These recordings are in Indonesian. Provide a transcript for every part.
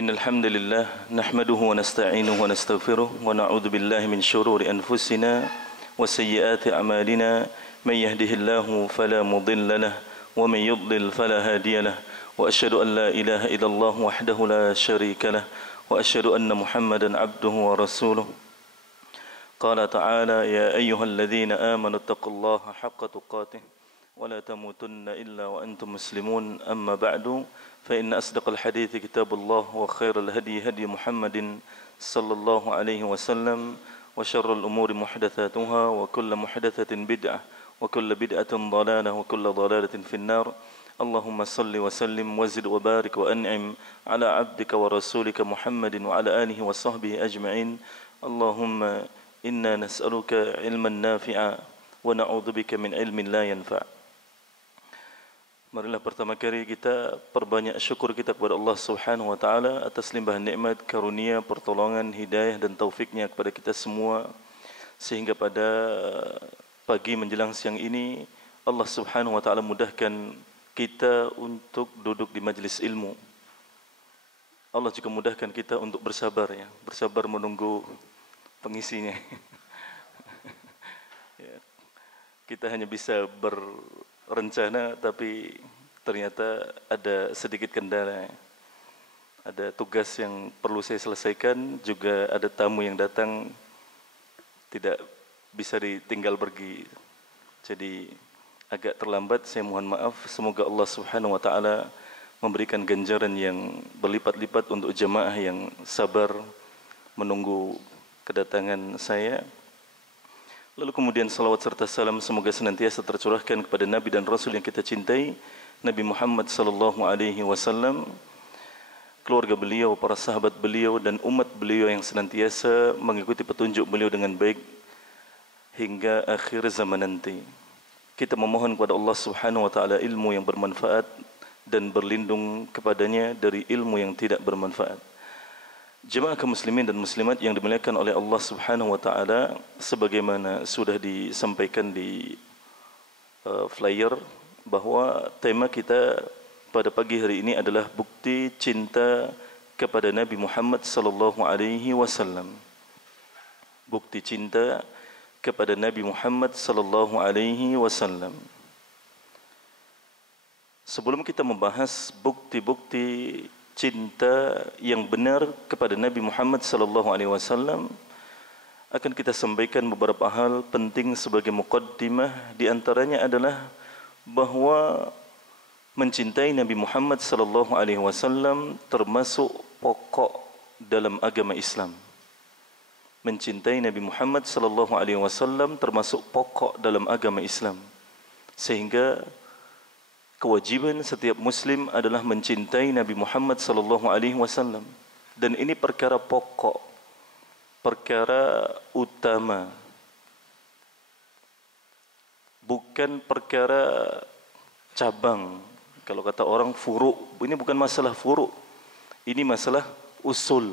إن الحمد لله نحمده ونستعينه ونستغفره ونعوذ بالله من شرور أنفسنا وسيئات أعمالنا من يهده الله فلا مضل له ومن يضلل فلا هادي له وأشهد أن لا إله إلا الله وحده لا شريك له وأشهد أن محمدا عبده ورسوله قال تعالى يا أيها الذين آمنوا اتقوا الله حق تقاته ولا تموتن إلا وأنتم مسلمون أما بعد فإن أصدق الحديث كتاب الله وخير الهدي هدي محمد صلى الله عليه وسلم وشر الأمور محدثاتها وكل محدثة بدعة وكل بدعة ضلالة وكل ضلالة في النار اللهم صل وسلم وزد وبارك وأنعم على عبدك ورسولك محمد وعلى آله وصحبه أجمعين اللهم إنا نسألك علما نافعا ونعوذ بك من علم لا ينفع. Marilah pertama kali kita perbanyak syukur kita kepada Allah Subhanahu wa taala atas limpahan nikmat, karunia, pertolongan, hidayah dan taufiknya kepada kita semua sehingga pada pagi menjelang siang ini Allah Subhanahu wa taala mudahkan kita untuk duduk di majlis ilmu. Allah juga mudahkan kita untuk bersabar ya, bersabar menunggu pengisinya. Ya. Kita hanya bisa berencana tapi ternyata ada sedikit kendala. Ada tugas yang perlu saya selesaikan, juga ada tamu yang datang tidak bisa ditinggal pergi. Jadi agak terlambat, saya mohon maaf. Semoga Allah Subhanahu wa taala memberikan ganjaran yang berlipat-lipat untuk jemaah yang sabar menunggu kedatangan saya. Lalu kemudian salawat serta salam semoga senantiasa tercurahkan kepada Nabi dan Rasul yang kita cintai, Nabi Muhammad sallallahu alaihi wasallam, keluarga beliau, para sahabat beliau dan umat beliau yang senantiasa mengikuti petunjuk beliau dengan baik hingga akhir zaman nanti. Kita memohon kepada Allah Subhanahu wa taala ilmu yang bermanfaat dan berlindung kepadanya dari ilmu yang tidak bermanfaat. Jemaah kaum muslimin dan muslimat yang dimuliakan oleh Allah Subhanahu wa taala, sebagaimana sudah disampaikan di flyer bahwa tema kita pada pagi hari ini adalah bukti cinta kepada Nabi Muhammad sallallahu alaihi wasallam. Bukti cinta kepada Nabi Muhammad sallallahu alaihi wasallam. Sebelum kita membahas bukti-bukti cinta yang benar kepada Nabi Muhammad sallallahu alaihi wasallam, akan kita sampaikan beberapa hal penting sebagai muqaddimah. Di antaranya adalah bahwa mencintai Nabi Muhammad sallallahu alaihi wasallam termasuk pokok dalam agama Islam. Mencintai Nabi Muhammad sallallahu alaihi wasallam termasuk pokok dalam agama Islam. Sehingga kewajiban setiap muslim adalah mencintai Nabi Muhammad sallallahu alaihi wasallam, dan ini perkara pokok, perkara utama, bukan perkara cabang. Kalau kata orang furu', ini bukan masalah furu', ini masalah usul.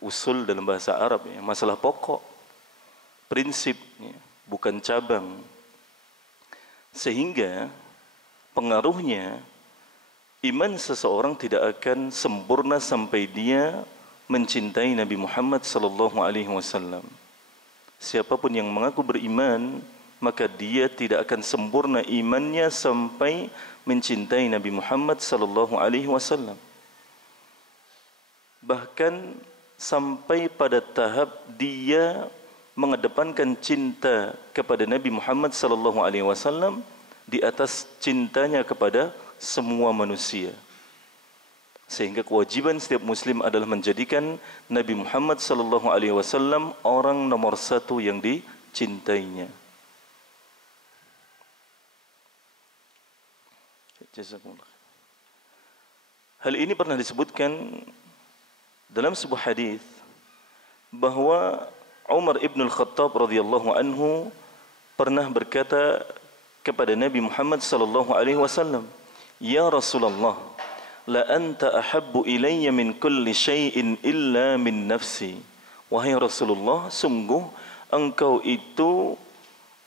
Usul dalam bahasa Arab ya, masalah pokok, prinsip ya, bukan cabang. Sehingga pengaruhnya iman seseorang tidak akan sempurna sampai dia mencintai Nabi Muhammad sallallahu alaihi wasallam. Siapapun yang mengaku beriman, maka dia tidak akan sempurna imannya sampai mencintai Nabi Muhammad sallallahu alaihi wasallam. Bahkan sampai pada tahap dia mengedepankan cinta kepada Nabi Muhammad sallallahu alaihi wasallam di atas cintanya kepada semua manusia. Sehingga kewajiban setiap muslim adalah menjadikan Nabi Muhammad sallallahu alaihi wasallam orang nomor satu yang dicintainya. Jazakumullah. Hal ini pernah disebutkan dalam sebuah hadis bahwa Umar ibn al-Khattab radhiyallahu anhu pernah berkata kepada Nabi Muhammad sallallahu alaihi wasallam, "Ya Rasulullah, la anta ahabbu ilayya min kulli syai'in illa min nafsi." Wahai Rasulullah, sungguh engkau itu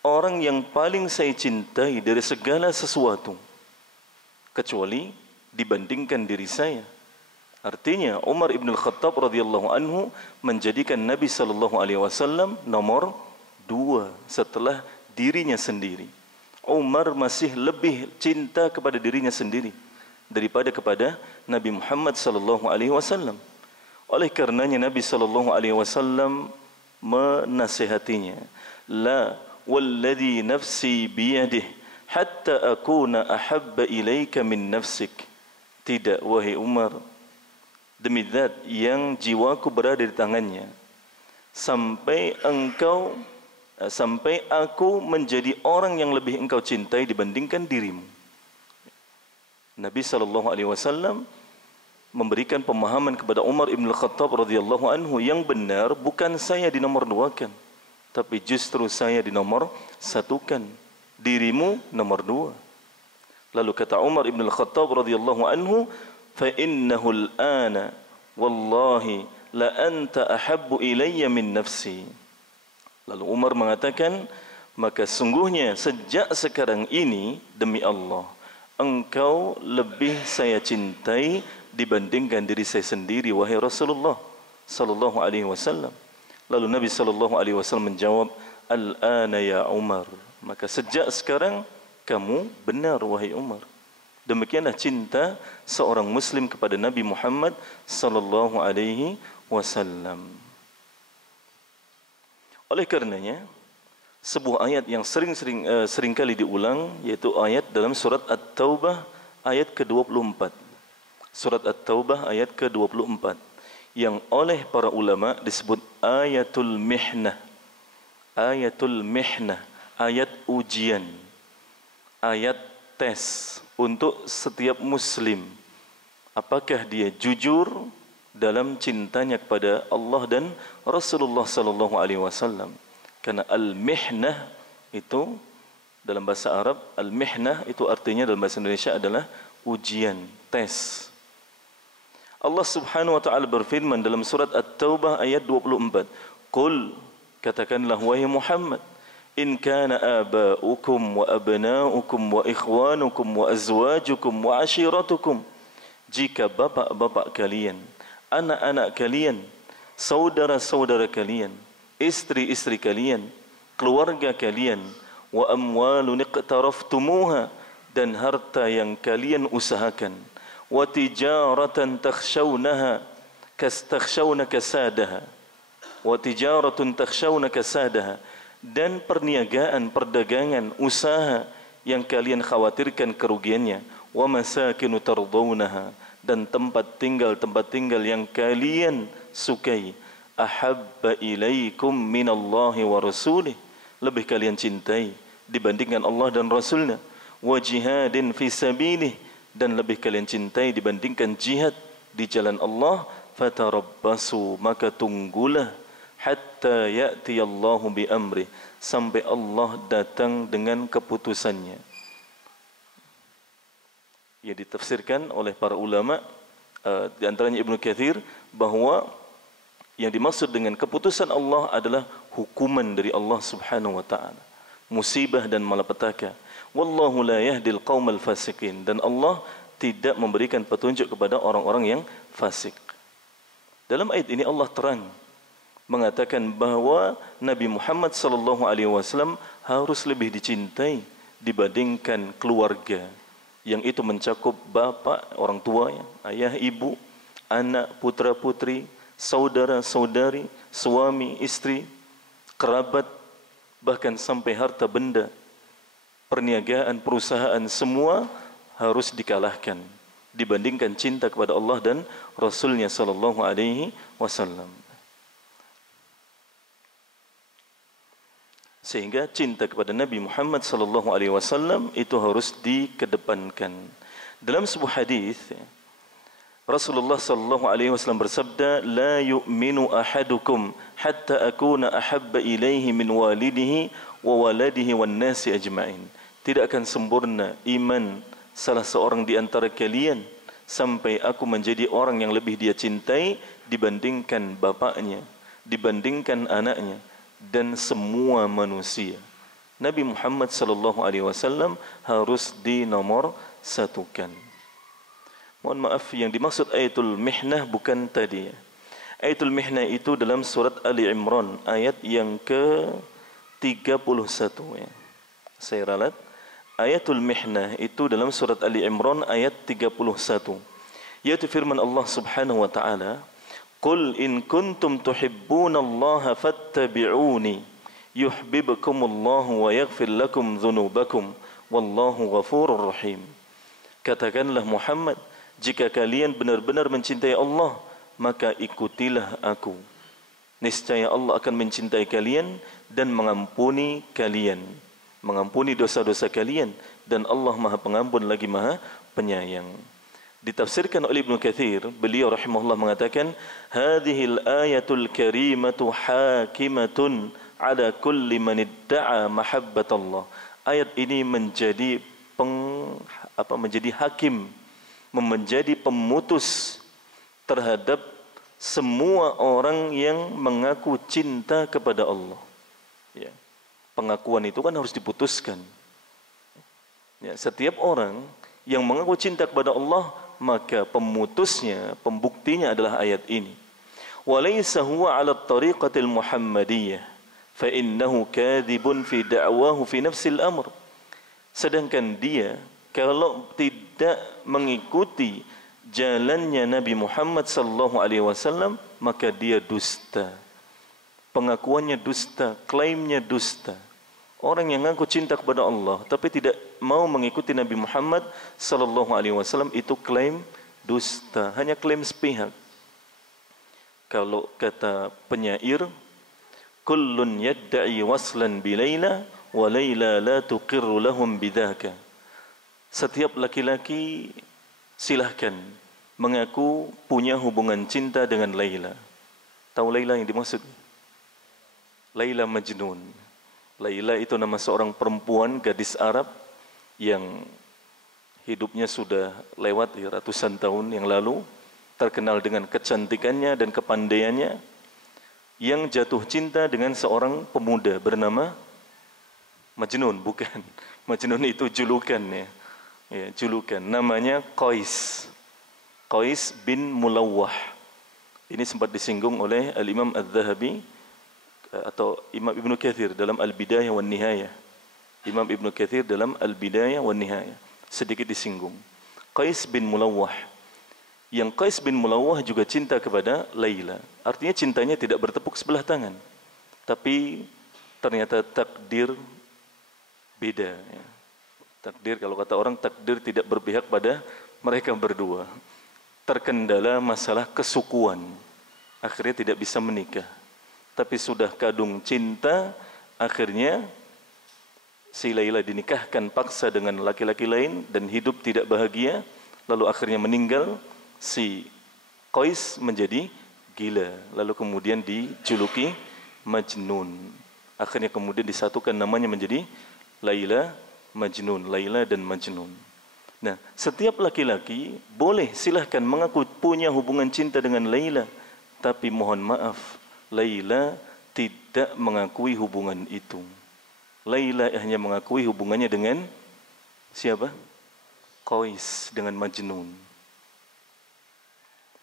orang yang paling saya cintai dari segala sesuatu kecuali dibandingkan diri saya. Artinya Umar ibn al-Khattab radhiyallahu anhu menjadikan Nabi sallallahu alaihi wasallam nomor 2 setelah dirinya sendiri. Umar masih lebih cinta kepada dirinya sendiri daripada kepada Nabi Muhammad sallallahu alaihi wasallam. Oleh karenanya Nabi sallallahu alaihi wasallam menasihatinya, la walladhi nafsi biyadihi hatta akuna ahabba ilaika min nafsik. Tidak, wahai Umar, demi zat yang jiwaku berada di tangannya, sampai aku menjadi orang yang lebih engkau cintai dibandingkan dirimu. Nabi SAW memberikan pemahaman kepada Umar ibn al-Khattab radhiyallahu anhu, yang benar bukan saya dinomor duakan, tapi justru saya dinomor satukan, dirimu nomor 2. Lalu kata Umar ibn al-Khattab radhiyallahu anhu, fa innahu al-ana wallahi la anta ahabbu ilayya min nafsi. Lalu Umar mengatakan, maka sungguhnya sejak sekarang ini demi Allah, engkau lebih saya cintai dibandingkan diri saya sendiri, wahai Rasulullah sallallahu alaihi wasallam. Lalu Nabi sallallahu alaihi wasallam menjawab, al-ana ya Umar, maka sejak sekarang kamu benar wahai Umar. Demikianlah cinta seorang muslim kepada Nabi Muhammad sallallahu alaihi wasallam. Oleh karenanya, sebuah ayat yang sering kali diulang, yaitu ayat dalam surat At-Taubah ayat ke-24. Surat At-Taubah ayat ke-24 yang oleh para ulama disebut ayatul mihnah. Ayatul mihnah, ayat ujian, ayat tes untuk setiap muslim, apakah dia jujur dalam cintanya kepada Allah dan Rasulullah sallallahu alaihi wasallam. Karena al-mihnah itu dalam bahasa Arab, al-mihnah itu artinya dalam bahasa Indonesia adalah ujian, tes. Allah Subhanahu wa taala berfirman dalam surat At-Taubah ayat 24, qul, katakanlah wahai Muhammad, in kana aba'ukum wa abna'ukum wa ikhwanukum wa azwajukum wa ashiratukum, jika bapak-bapak kalian, anak-anak kalian, saudara-saudara kalian, istri-istri kalian, keluarga kalian, wa amwalun iqtaraftumuha, dan harta yang kalian usahakan, wa tijaratan takhshawna kasadaha, wa tijaratun takhshawna kasadaha, dan perniagaan, perdagangan, usaha yang kalian khawatirkan kerugiannya, wa masakinu tardawnaha, dan tempat tinggal yang kalian sukai, ahabba ilaikum minallahi wa rasulih, lebih kalian cintai dibandingkan Allah dan Rasulnya, wa jihadin fi sabilih, dan lebih kalian cintai dibandingkan jihad di jalan Allah, fatarabbasu, maka tunggulah, hatta ya'ti Allahu bi amri, sampai Allah datang dengan keputusannya. Ia ditafsirkan oleh para ulama, di antaranya Ibnu Katsir, bahwa yang dimaksud dengan keputusan Allah adalah hukuman dari Allah Subhanahu wa taala, musibah dan malapetaka. Wallahu la yahdil qaumal fasiqin, dan Allah tidak memberikan petunjuk kepada orang-orang yang fasik. Dalam ayat ini Allah terang mengatakan bahawa Nabi Muhammad sallallahu alaihi wasallam harus lebih dicintai dibandingkan keluarga, yang itu mencakup bapa, orang tua, ayah, ibu, anak, putra-putri, saudara-saudari, suami, istri, kerabat, bahkan sampai harta benda, perniagaan, perusahaan, semua harus dikalahkan dibandingkan cinta kepada Allah dan Rasulnya sallallahu alaihi wasallam. Sehingga cinta kepada Nabi Muhammad sallallahu alaihi wasallam itu harus dikedepankan. Dalam sebuah hadis, Rasulullah sallallahu alaihi wasallam bersabda, la yu'minu ahadukum hatta akuna ahabba ilaihi min walidihi wa waladihi wan nasi ajma'in. Tidak akan sempurna iman salah seorang di antara kalian sampai aku menjadi orang yang lebih dia cintai dibandingkan bapaknya, dibandingkan anaknya, dan semua manusia. Nabi Muhammad sallallahu alaihi wasallam harus dinomor satukan. Mohon maaf, yang dimaksud ayatul mihnah bukan tadi. Ayatul mihnah itu dalam surat Ali Imran ayat yang ke-31 ya. Saya ralat. Ayatul mihnah itu dalam surat Ali Imran ayat 31. Yaitu firman Allah Subhanahu wa taala, "Qul in kuntum tuhibbunallaha fattabi'uni yuhibbukumullahu wa yaghfir lakum dzunubakum wallahu ghafurur rahim." Katakanlah Muhammad, jika kalian benar-benar mencintai Allah, maka ikutilah aku. Niscaya Allah akan mencintai kalian dan mengampuni kalian, mengampuni dosa-dosa kalian, dan Allah Maha Pengampun lagi Maha Penyayang. Ditafsirkan oleh Ibnu Katsir, beliau rahimahullah mengatakan, "Hadhil ayatul karimatu hakimatun ala kulli man idda'a mahabbatallah." Ayat ini menjadi menjadi hakim, menjadi pemutus terhadap semua orang yang mengaku cinta kepada Allah. Ya. Pengakuan itu kan harus diputuskan. Ya, setiap orang yang mengaku cinta kepada Allah, maka pemutusnya, pembuktinya adalah ayat ini. Walaysa huwa 'ala at-tariqatil muhammadiyah fa innahu kadhibun fi da'wahu fi nafsil amr. Sedangkan dia kalau tidak mengikuti jalannya Nabi Muhammad sallallahu alaihi wasallam, maka dia dusta. Pengakuannya dusta, klaimnya dusta. Orang yang mengaku cinta kepada Allah tapi tidak mau mengikuti Nabi Muhammad sallallahu alaihi wasallam, itu klaim dusta, hanya klaim sepihak. Kalau kata penyair, kullun yadda'i waslan bi Laila wa Laila la tuqirru lahum bidzaka. Setiap laki-laki silahkan mengaku punya hubungan cinta dengan Laila. Tahu Laila yang dimaksud? Laila Majnun. Laila itu nama seorang perempuan, gadis Arab yang hidupnya sudah lewat ratusan tahun yang lalu, terkenal dengan kecantikannya dan kepandaiannya, yang jatuh cinta dengan seorang pemuda bernama Majnun. Bukan, Majnun itu julukannya. Ya, julukan. Namanya Qais. Qais bin Mulawwah. Ini sempat disinggung oleh Al-Imam Adz-Dzahabi atau Imam Ibnu Katsir dalam Al-Bidayah wan Nihayah. Imam Ibnu Katsir dalam Al-Bidayah wan Nihayah sedikit disinggung. Qais bin Mulawwah. Yang Qais bin Mulawwah juga cinta kepada Laila. Artinya cintanya tidak bertepuk sebelah tangan. Tapi ternyata takdir beda. Ya. Takdir, kalau kata orang, takdir tidak berpihak pada mereka berdua. Terkendala masalah kesukuan. Akhirnya tidak bisa menikah. Tapi sudah kadung cinta, akhirnya si Laila dinikahkan paksa dengan laki-laki lain dan hidup tidak bahagia. Lalu akhirnya meninggal, si Qais menjadi gila. Lalu kemudian dijuluki Majnun. Akhirnya kemudian disatukan namanya menjadi Laila Majnun, Laila dan Majnun. Nah, setiap laki-laki boleh silahkan mengaku punya hubungan cinta dengan Laila, tapi mohon maaf, Laila tidak mengakui hubungan itu. Laila hanya mengakui hubungannya dengan siapa? Qais, dengan Majnun.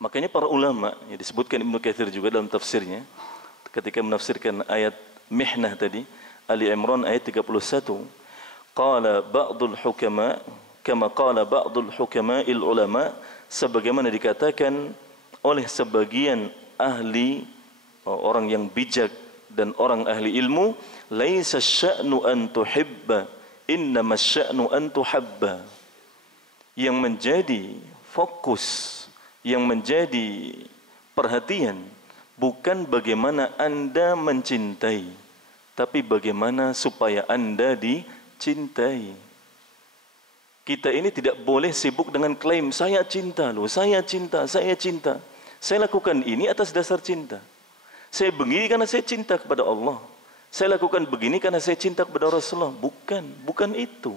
Makanya para ulama, yang disebutkan Ibnu Katsir juga dalam tafsirnya, ketika menafsirkan ayat mihnah tadi, Ali Imran ayat 31, qala ba'dul hukama kama qala ba'dul hukama'il ulama, sebagaimana dikatakan oleh sebagian ahli, orang yang bijak dan orang ahli ilmu, laisa sya'nu an tuhibba innama sya'nu an tuhabba. Yang menjadi fokus, yang menjadi perhatian bukan bagaimana Anda mencintai, tapi bagaimana supaya Anda dicintai. Kita ini tidak boleh sibuk dengan klaim, saya cinta loh, saya cinta, saya cinta. Saya lakukan ini atas dasar cinta. Saya begini karena saya cinta kepada Allah. Saya lakukan begini karena saya cinta kepada Rasulullah. Bukan itu.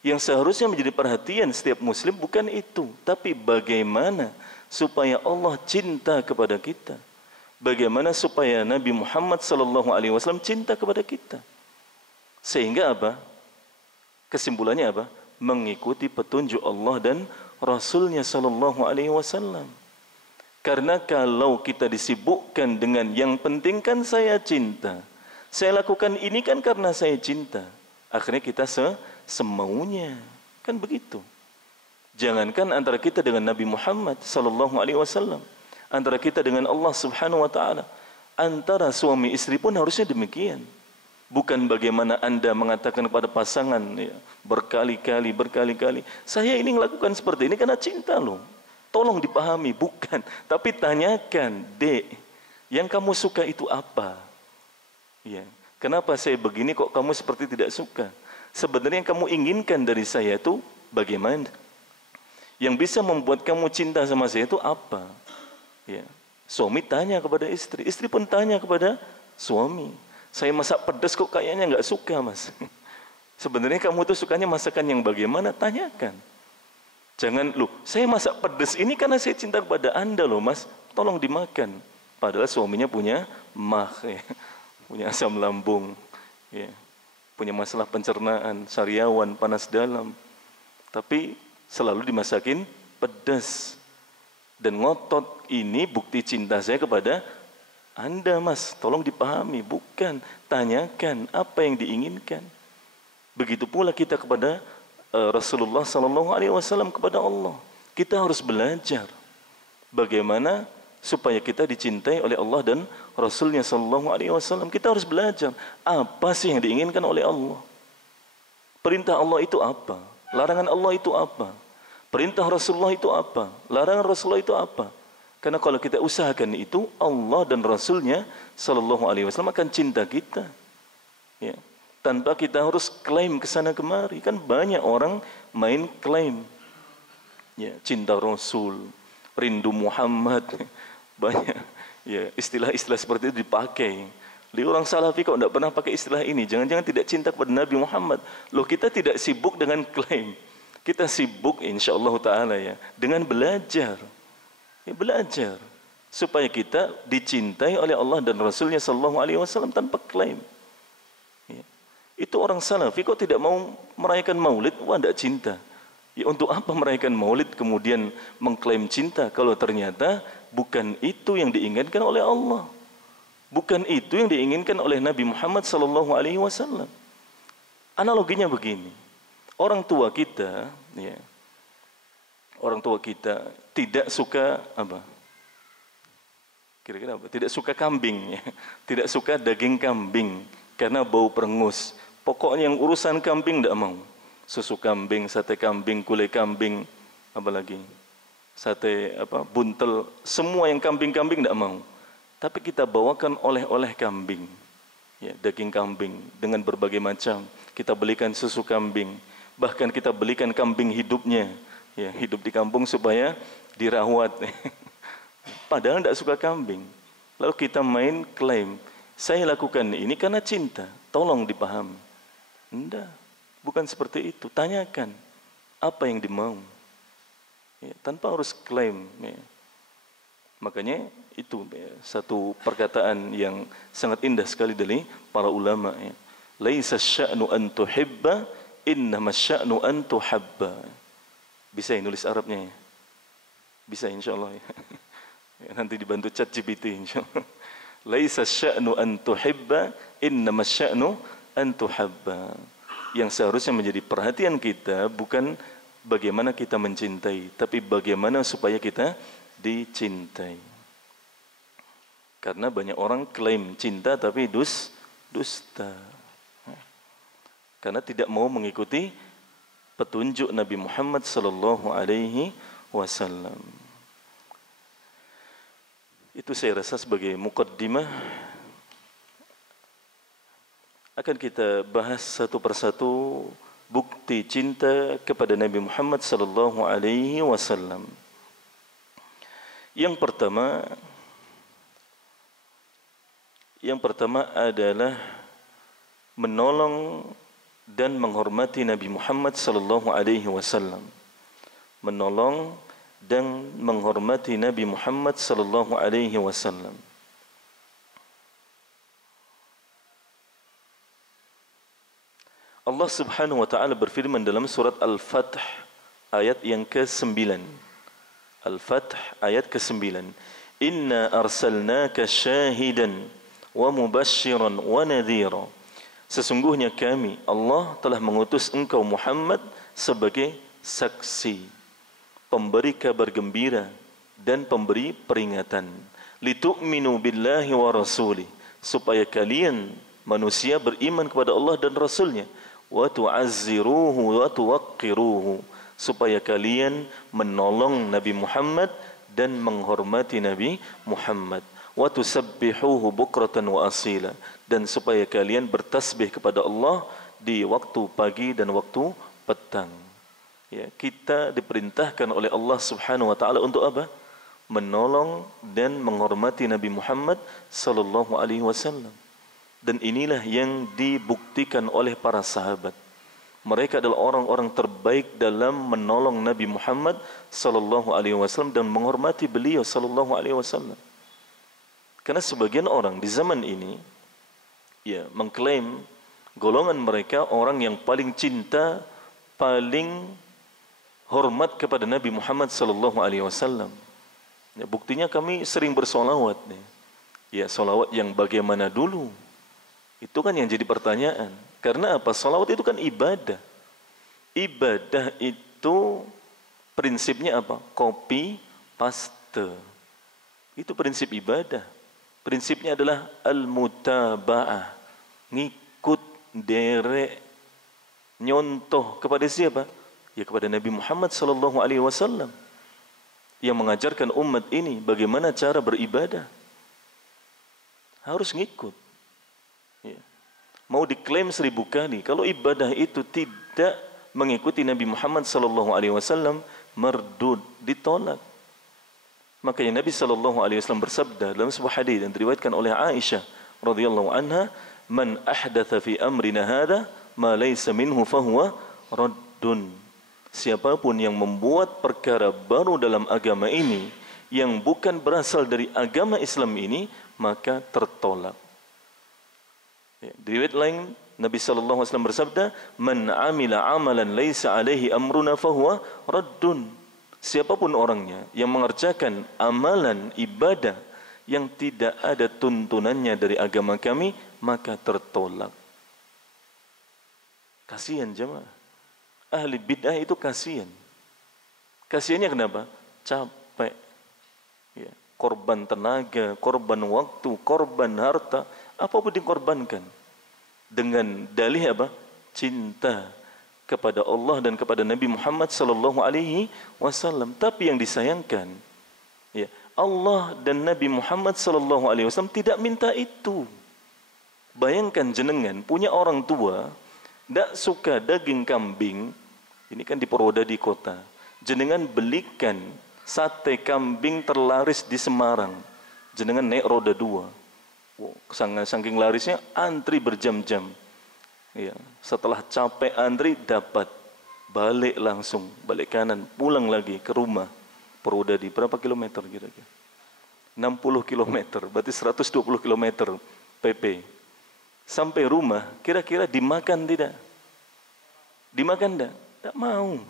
Yang seharusnya menjadi perhatian setiap muslim bukan itu, tapi bagaimana supaya Allah cinta kepada kita. Bagaimana supaya Nabi Muhammad SAW cinta kepada kita. Sehingga apa? Kesimpulannya apa? Mengikuti petunjuk Allah dan Rasulnya sallallahu alaihi wasallam. Karena kalau kita disibukkan dengan yang penting kan saya cinta, saya lakukan ini kan karena saya cinta, akhirnya kita semaunya, kan begitu. Jangankan antara kita dengan Nabi Muhammad sallallahu alaihi wasallam, antara kita dengan Allah Subhanahu wa taala, antara suami istri pun harusnya demikian. Bukan bagaimana Anda mengatakan kepada pasangan ya, berkali-kali, saya ini melakukan seperti ini karena cinta loh. Tolong dipahami, bukan. Tapi tanyakan, Dek, yang kamu suka itu apa? Ya. Kenapa saya begini kok kamu seperti tidak suka? Sebenarnya yang kamu inginkan dari saya itu bagaimana? Yang bisa membuat kamu cinta sama saya itu apa? Ya. Suami tanya kepada istri, istri pun tanya kepada suami. Saya masak pedas kok kayaknya nggak suka, Mas. Sebenarnya kamu tuh sukanya masakan yang bagaimana? Tanyakan. Jangan, loh, saya masak pedas ini karena saya cinta kepada Anda loh, Mas. Tolong dimakan. Padahal suaminya punya ya, punya asam lambung, ya, punya masalah pencernaan, sariawan, panas dalam. Tapi selalu dimasakin pedas. Dan ngotot, ini bukti cinta saya kepada Anda, Mas. Tolong dipahami, bukan. Tanyakan apa yang diinginkan. Begitu pula kita kepada Rasulullah sallallahu alaihi wasallam kepada Allah. Kita harus belajar bagaimana supaya kita dicintai oleh Allah dan Rasulnya sallallahu alaihi wasallam. Kita harus belajar apa sih yang diinginkan oleh Allah. Perintah Allah itu apa? Larangan Allah itu apa? Perintah Rasulullah itu apa? Larangan Rasulullah itu apa? Karena kalau kita usahakan itu, Allah dan Rasulnya sallallahu alaihi wasallam akan cinta kita. Ya. Tanpa kita harus klaim ke sana kemari. Kan banyak orang main klaim. Ya, cinta Rasul, rindu Muhammad. Banyak ya, istilah-istilah seperti itu dipakai. Li orang Salafi kok tidak pernah pakai istilah ini. Jangan-jangan tidak cinta kepada Nabi Muhammad. Loh, kita tidak sibuk dengan klaim. Kita sibuk insyaallah taala ya dengan belajar. Ya, belajar supaya kita dicintai oleh Allah dan Rasulnya sallallahu alaihi wasallam tanpa klaim. Itu orang Salafi kok tidak mau merayakan maulid? Wah, tidak cinta. Ya, untuk apa merayakan maulid kemudian mengklaim cinta kalau ternyata bukan itu yang diinginkan oleh Allah. Bukan itu yang diinginkan oleh Nabi Muhammad sallallahu alaihi wasallam. Analoginya begini. Orang tua kita, ya. Orang tua kita tidak suka apa? Kira-kira apa? Tidak suka kambing, ya. Tidak suka daging kambing karena bau perengus. Pokoknya yang urusan kambing tidak mau. Susu kambing, sate kambing, gulai kambing, apalagi sate apa buntel, semua yang kambing-kambing tidak mau. Tapi kita bawakan oleh-oleh kambing, ya, daging kambing dengan berbagai macam. Kita belikan susu kambing, bahkan kita belikan kambing hidupnya, ya, hidup di kampung supaya dirawat. Padahal tidak suka kambing. Lalu kita main klaim, saya lakukan ini karena cinta. Tolong dipahami. Tidak, bukan seperti itu. Tanyakan apa yang dimau, ya, tanpa harus klaim. Ya. Makanya itu ya, satu perkataan yang sangat indah sekali dari para ulama. Ya. Laisa sya'nu an tuhibba, innama sya'nu an tuhabba. Bisa ya, nulis Arabnya ya? Bisa insyaallah ya. Ya, nanti dibantu ChatGPT insyaallah. Laisa sya'nu an tuhibba, innama sya'nu an tuhabba. Yang seharusnya menjadi perhatian kita bukan bagaimana kita mencintai, tapi bagaimana supaya kita dicintai. Karena banyak orang klaim cinta tapi dusta. Karena tidak mau mengikuti petunjuk Nabi Muhammad sallallahu alaihi wasallam. Itu saya rasa sebagai muqaddimah. Akan kita bahas satu persatu bukti cinta kepada Nabi Muhammad sallallahu alaihi wasallam. Yang pertama adalah menolong dan menghormati Nabi Muhammad sallallahu alaihi wasallam. Menolong dan menghormati Nabi Muhammad sallallahu alaihi wasallam. Allah Subhanahu wa taala berfirman dalam surat Al-Fath ayat yang ke-9. Al-Fath ayat ke-9. Inna arsalnaka syahidan wa mubasysyiran wa nadhira. Sesungguhnya kami, Allah telah mengutus engkau Muhammad sebagai saksi, pemberi kabar gembira dan pemberi peringatan. Litu'minu billahi wa rasulih, supaya kalian manusia beriman kepada Allah dan Rasulnya. Wa tu'azziruhu wa tuwaqqiruhu, supaya kalian menolong Nabi Muhammad dan menghormati Nabi Muhammad. Wa tusabbihuhu bukratan wa asila, dan supaya kalian bertasbih kepada Allah di waktu pagi dan waktu petang. Ya, kita diperintahkan oleh Allah Subhanahu wa taala untuk apa? Menolong dan menghormati Nabi Muhammad sallallahu alaihi wasallam. Dan inilah yang dibuktikan oleh para sahabat. Mereka adalah orang-orang terbaik dalam menolong Nabi Muhammad sallallahu alaihi wasallam dan menghormati beliau sallallahu alaihi wasallam. Karena sebagian orang di zaman ini ya mengklaim golongan mereka orang yang paling cinta, paling hormat kepada Nabi Muhammad sallallahu alaihi wasallam. Ya, buktinya kami sering bersolawat nih. Ya, solawat yang bagaimana dulu? Itu kan yang jadi pertanyaan. Karena apa? Solawat itu kan ibadah. Ibadah itu prinsipnya apa? Copy paste. Itu prinsip ibadah. Prinsipnya adalah al-mutaba'ah, ngikut, derek, nyontoh kepada siapa? Ya kepada Nabi Muhammad sallallahu alaihi wasallam yang mengajarkan umat ini bagaimana cara beribadah. Harus ngikut. Ya. Mau diklaim 1000 kali, kalau ibadah itu tidak mengikuti Nabi Muhammad sallallahu alaihi wasallam, mardud, ditolak. Makanya Nabi sallallahu alaihi wasallam bersabda dalam sebuah hadis yang diriwayatkan oleh Aisyah radhiyallahu anha, "Man ahdatha fi amrina hadha ma laysa minhu fahuwa raddun." Siapapun yang membuat perkara baru dalam agama ini yang bukan berasal dari agama Islam ini, maka tertolak. Ya, di riwayat lain Nabi sallallahu alaihi wasallam bersabda, "Man 'amila 'amalan laysa 'alaihi amruna fahuwa raddun." Siapapun orangnya yang mengerjakan amalan ibadah yang tidak ada tuntunannya dari agama kami, maka tertolak. Kasihan jemaah. Ahli bid'ah itu kasihan. Kasihannya kenapa? Capek. Ya, korban tenaga, korban waktu, korban harta, apapun dikorbankan. Dengan dalih apa? Cinta kepada Allah dan kepada Nabi Muhammad sallallahu alaihi wasallam. Tapi yang disayangkan, ya, Allah dan Nabi Muhammad sallallahu alaihi wasallam tidak minta itu. Bayangkan jenengan punya orang tua tidak suka daging kambing, ini kan di Purwodadi kota. Jenengan belikan sate kambing terlaris di Semarang. Jenengan naik roda 2. Wow, saking larisnya antri berjam-jam. Ya, setelah capek antri dapat, balik langsung, balik kanan, pulang lagi ke rumah. Purwodadi berapa kilometer kira-kira? 60 kilometer, berarti 120 kilometer PP. Sampai rumah, kira-kira dimakan tidak? Dimakan tidak? Tidak mau.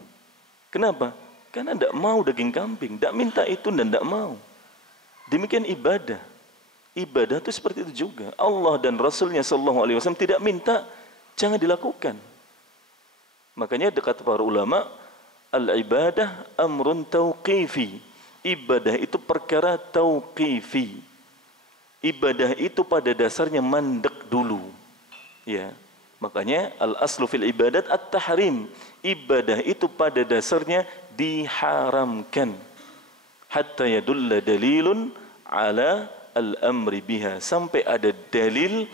Kenapa? Karena tidak mau daging kambing, tidak minta itu dan tidak mau. Demikian ibadah. Ibadah itu seperti itu juga. Allah dan Rasulnya sallallahu alaihi wasallam tidak minta, jangan dilakukan. Makanya dekat para ulama, al-ibadah amrun tauqifi. Ibadah itu perkara tauqifi. Ibadah itu pada dasarnya mandek dulu. Ya. Makanya al-aslu fil ibadat at-tahrim. Ibadah itu pada dasarnya diharamkan. Hatta yadulla dalilun ala al-amri biha. Sampai ada dalil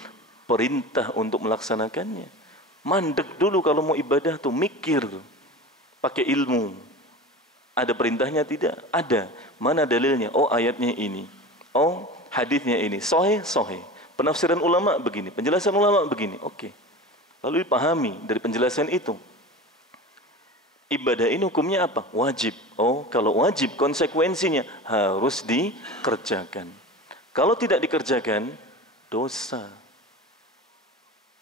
perintah untuk melaksanakannya. Mandek dulu kalau mau ibadah tuh, mikir, pakai ilmu. Ada perintahnya tidak? Ada. Mana dalilnya? Oh, ayatnya ini. Oh, hadisnya ini. Sahih, sahih. Penafsiran ulama begini, penjelasan ulama begini. Oke. Lalu dipahami dari penjelasan itu. Ibadah ini hukumnya apa? Wajib. Oh, kalau wajib konsekuensinya harus dikerjakan. Kalau tidak dikerjakan, dosa.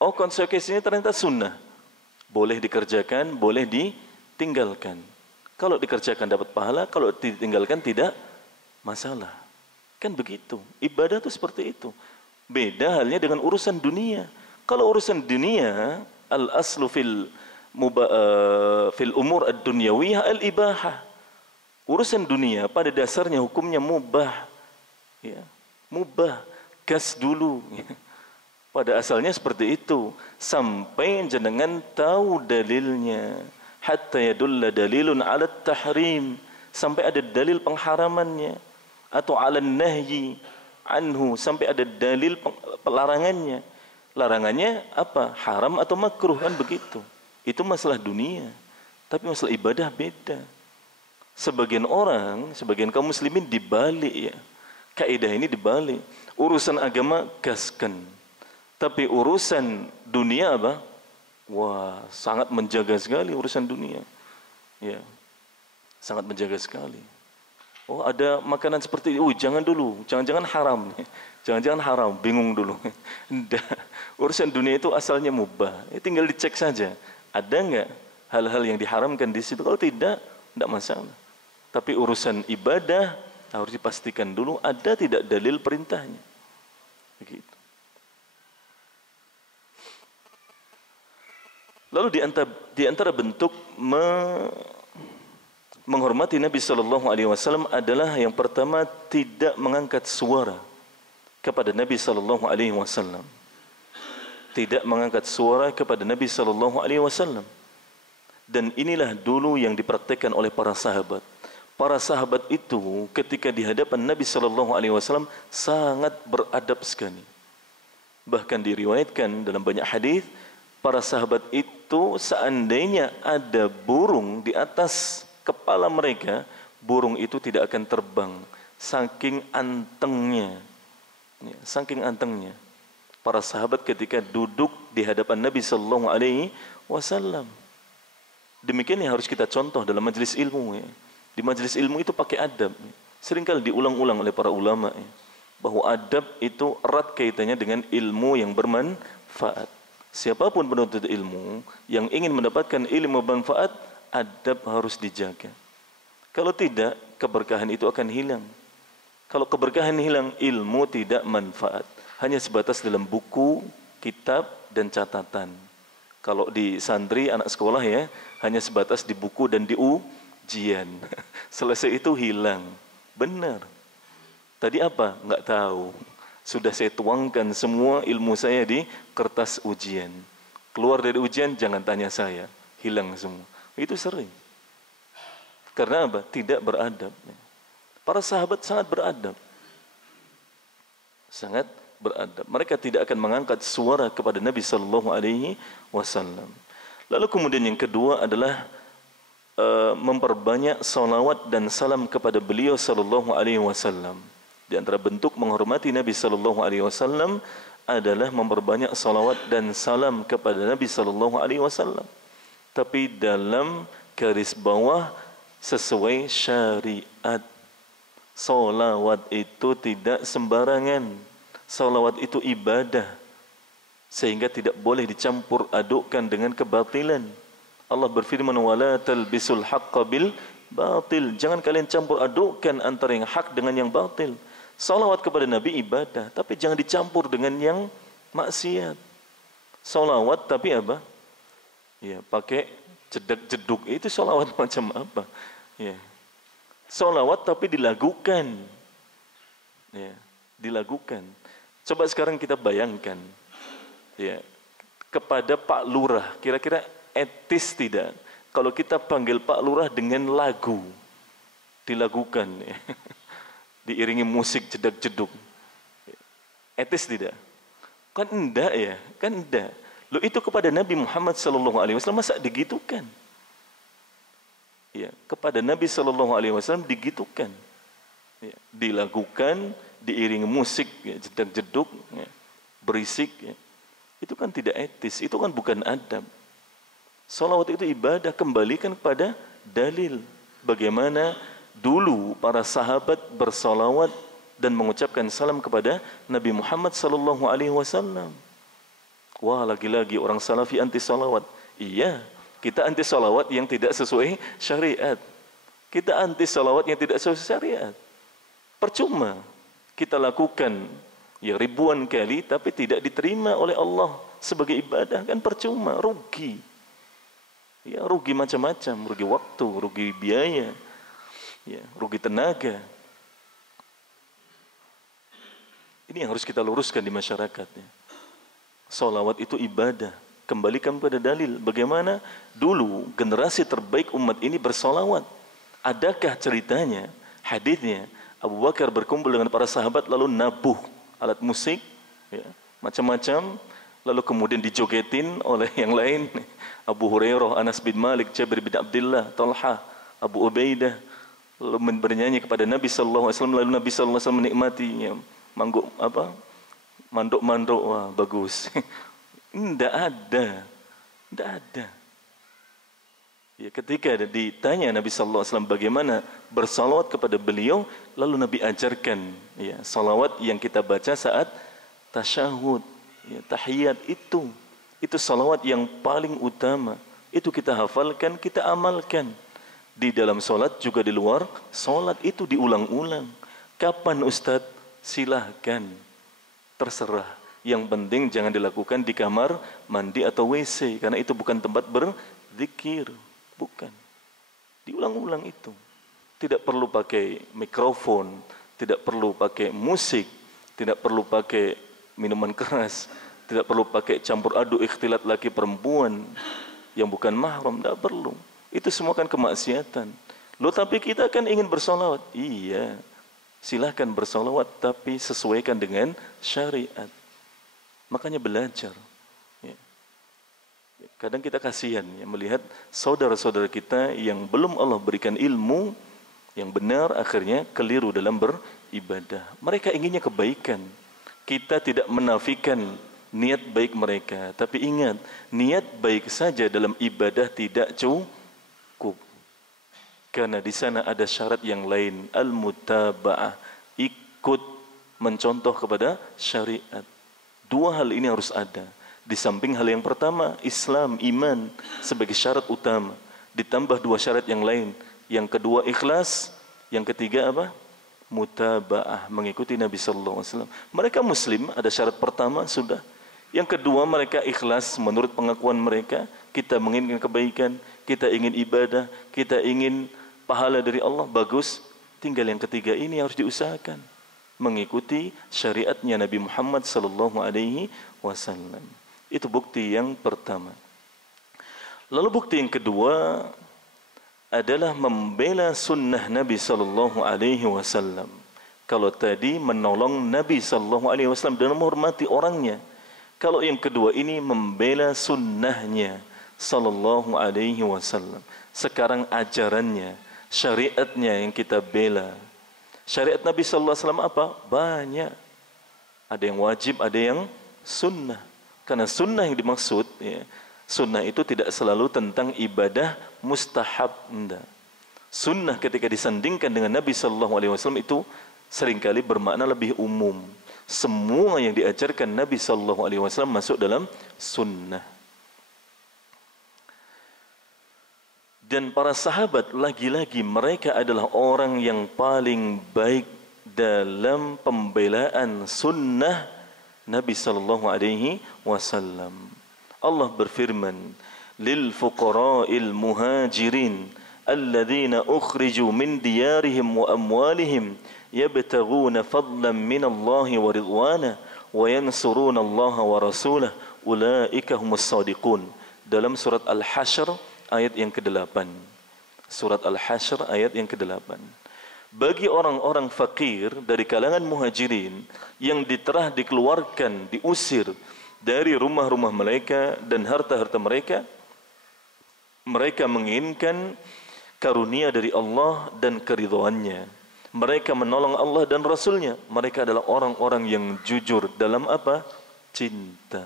Oh, konsekuensinya ternyata sunnah. Boleh dikerjakan, boleh ditinggalkan. Kalau dikerjakan dapat pahala, kalau ditinggalkan tidak masalah. Kan begitu. Ibadah itu seperti itu. Beda halnya dengan urusan dunia. Kalau urusan dunia, al-aslu fil umur ad-dunyawiyah al-ibahah. Urusan dunia pada dasarnya hukumnya mubah. Ya, mubah. Gas dulu. Pada asalnya seperti itu. Sampai jenengan tahu dalilnya. Hatta yadulla dalilun ala tahrim. Sampai ada dalil pengharamannya. Atau ala nahyi anhu. Sampai ada dalil pelarangannya. Larangannya apa? Haram atau makruh, kan begitu. Itu masalah dunia. Tapi masalah ibadah beda. Sebagian orang, sebagian kaum muslimin dibalik ya. Kaidah ini dibalik. Urusan agama gaskan. Tapi urusan dunia apa? Wah, sangat menjaga sekali urusan dunia. Ya. Sangat menjaga sekali. Oh, ada makanan seperti ini. Jangan dulu. Jangan-jangan haram. Jangan-jangan haram. Bingung dulu. Enggak. Urusan dunia itu asalnya mubah. Tinggal dicek saja. Ada enggak hal-hal yang diharamkan di situ? Kalau tidak, enggak masalah. Tapi urusan ibadah harus dipastikan dulu ada tidak dalil perintahnya. Begitu. Lalu di antara bentuk menghormati Nabi Sallallahu Alaihi Wasallam adalah yang pertama tidak mengangkat suara kepada Nabi Sallallahu Alaihi Wasallam. Tidak mengangkat suara kepada Nabi Sallallahu Alaihi Wasallam. Dan inilah dulu yang dipraktekkan oleh para sahabat. Para sahabat itu ketika di hadapan Nabi Sallallahu Alaihi Wasallam sangat beradab sekali. Bahkan diriwayatkan dalam banyak hadis, para sahabat itu seandainya ada burung di atas kepala mereka, burung itu tidak akan terbang. Saking antengnya. Ya, saking antengnya. Para sahabat ketika duduk di hadapan Nabi Sallallahu Alaihi Wasallam. Demikian yang harus kita contoh dalam majelis ilmu. Ya. Di majelis ilmu itu pakai adab. Ya. Seringkali diulang-ulang oleh para ulama. Ya. Bahwa adab itu erat kaitannya dengan ilmu yang bermanfaat. Siapapun penuntut ilmu yang ingin mendapatkan ilmu bermanfaat, adab harus dijaga. Kalau tidak, keberkahan itu akan hilang. Kalau keberkahan hilang, ilmu tidak manfaat. Hanya sebatas dalam buku, kitab, dan catatan. Kalau di santri, anak sekolah ya, hanya sebatas di buku dan di ujian. Selesai itu hilang. Benar. Tadi apa? Enggak tahu. Sudah saya tuangkan semua ilmu saya di kertas ujian. Keluar dari ujian, jangan tanya saya. Hilang semua. Itu sering. Karena apa? Tidak beradab. Para sahabat sangat beradab. Sangat beradab. Mereka tidak akan mengangkat suara kepada Nabi Sallallahu Alaihi Wasallam. Lalu kemudian yang kedua adalah memperbanyak salawat dan salam kepada beliau Sallallahu Alaihi Wasallam. Di antara bentuk menghormati Nabi Sallallahu Alaihi Wasallam adalah memperbanyak salawat dan salam kepada Nabi Sallallahu Alaihi Wasallam. Tapi dalam garis bawah sesuai syariat. Salawat itu tidak sembarangan. Salawat itu ibadah. Sehingga tidak boleh dicampur adukkan dengan kebatilan. Allah berfirman, wala talbisul haqqa bil batil. Jangan kalian campur adukkan antara yang hak dengan yang batil. Salawat kepada Nabi ibadah, tapi jangan dicampur dengan yang maksiat. Salawat tapi apa? Ya, pakai jedak-jeduk. Itu salawat macam apa? Ya. Salawat tapi dilakukan. Ya, dilakukan. Coba sekarang kita bayangkan. Ya, kepada Pak Lurah, kira-kira etis tidak kalau kita panggil Pak Lurah dengan lagu? Dilakukan. Ya. Diiringi musik jedak-jeduk. Etis tidak? Kan enggak ya, kan enggak. Loh, itu kepada Nabi Muhammad sallallahu alaihi wasallam masa digitukan? Ya, kepada Nabi sallallahu alaihi wasallam digitukan. Ya, dilakukan, diiringi musik, ya, jedak-jeduk, ya, berisik, ya. Itu kan tidak etis, itu kan bukan adab. Salawat itu ibadah, kembalikan kepada dalil. Bagaimana dulu para sahabat bersalawat dan mengucapkan salam kepada Nabi Muhammad sallallahu alaihi wasallam. Wah, lagi-lagi orang salafi anti salawat. Iya, kita anti salawat yang tidak sesuai syariat. Kita anti salawat yang tidak sesuai syariat. Percuma kita lakukan ya ribuan kali tapi tidak diterima oleh Allah sebagai ibadah, kan percuma, rugi. Ya, rugi macam-macam, rugi waktu, rugi biaya, ya, rugi tenaga. Ini yang harus kita luruskan di masyarakatnya. Salawat itu ibadah. Kembalikan pada dalil. Bagaimana dulu generasi terbaik umat ini bersalawat. Adakah ceritanya, hadisnya, Abu Bakar berkumpul dengan para sahabat lalu nabuh alat musik, ya, macam-macam, lalu kemudian dijogetin oleh yang lain. Abu Hurairah, Anas bin Malik, Jabir bin Abdullah, Talha, Abu Ubaidah, lalu bernyanyi kepada Nabi sallallahu alaihi wasallam, lalu Nabi sallallahu alaihi wasallam menikmatinya. Mangguk apa? Manduk-manduk, wah bagus. Tidak ada. Ya, ketika ditanya Nabi sallallahu alaihi wasallam bagaimana bersalawat kepada beliau, lalu Nabi ajarkan ya salawat yang kita baca saat tasyahud, ya, tahiyat itu salawat yang paling utama. Itu kita hafalkan, kita amalkan. Di dalam salat juga di luar salat itu diulang-ulang. Kapan Ustadz? Silahkan. Terserah. Yang penting jangan dilakukan di kamar mandi atau WC, karena itu bukan tempat berzikir. Bukan. Diulang-ulang itu. Tidak perlu pakai mikrofon, tidak perlu pakai musik, tidak perlu pakai minuman keras, tidak perlu pakai campur aduk ikhtilat laki perempuan yang bukan mahram, tidak perlu. Itu semua kan kemaksiatan. Loh, tapi kita kan ingin bersolawat. Iya, silahkan bersolawat, tapi sesuaikan dengan syariat. Makanya belajar. Ya. Kadang kita kasihan ya, melihat saudara-saudara kita yang belum Allah berikan ilmu yang benar, akhirnya keliru dalam beribadah. Mereka inginnya kebaikan. Kita tidak menafikan niat baik mereka, tapi ingat, niat baik saja dalam ibadah tidak cukup. Karena di sana ada syarat yang lain, al-mutaba'ah, ikut mencontoh kepada syariat. Dua hal ini harus ada. Di samping hal yang pertama, Islam, iman sebagai syarat utama. Ditambah dua syarat yang lain. Yang kedua ikhlas, yang ketiga apa? Mutaba'ah, mengikuti Nabi sallallahu alaihi wasallam. Mereka muslim, ada syarat pertama sudah. Yang kedua, mereka ikhlas menurut pengakuan mereka. Kita menginginkan kebaikan, kita ingin ibadah, kita ingin pahala dari Allah, bagus. Tinggal yang ketiga ini harus diusahakan, mengikuti syariatnya Nabi Muhammad sallallahu alaihi wasallam. Itu bukti yang pertama. Lalu bukti yang kedua adalah membela sunnah Nabi sallallahu alaihi wasallam. Kalau tadi menolong Nabi sallallahu alaihi wasallam dan menghormati orangnya, kalau yang kedua ini membela sunnahnya sallallahu alaihi wasallam. Sekarang ajarannya, syariatnya yang kita bela. Syariat Nabi sallallahu alaihi wasallam apa? Banyak. Ada yang wajib, ada yang sunnah. Karena sunnah yang dimaksud, ya, sunnah itu tidak selalu tentang ibadah mustahab. Enggak. Sunnah ketika disandingkan dengan Nabi sallallahu alaihi wasallam itu seringkali bermakna lebih umum. Semua yang diajarkan Nabi sallallahu alaihi wasallam masuk dalam sunnah. Dan para sahabat lagi-lagi mereka adalah orang yang paling baik dalam pembelaan sunnah Nabi sallallahu alaihi wasallam. Allah berfirman, "Lil fuqara'il muhajirin alladzina ukhriju min diyarihim wa amwalihim yabtaghuna fadlan min Allah wa ridwana wa yansuruna Allah wa rasulahu ulaika humus shadiqun." Dalam surat Al-Hasyr ayat yang ke-8. Surat Al-Hasyr ayat yang ke-8. Bagi orang-orang fakir dari kalangan muhajirin yang dikeluarkan, diusir dari rumah-rumah mereka dan harta-harta mereka, mereka menginginkan karunia dari Allah dan keridhaannya. Mereka menolong Allah dan Rasulnya. Mereka adalah orang-orang yang jujur dalam apa? Cinta.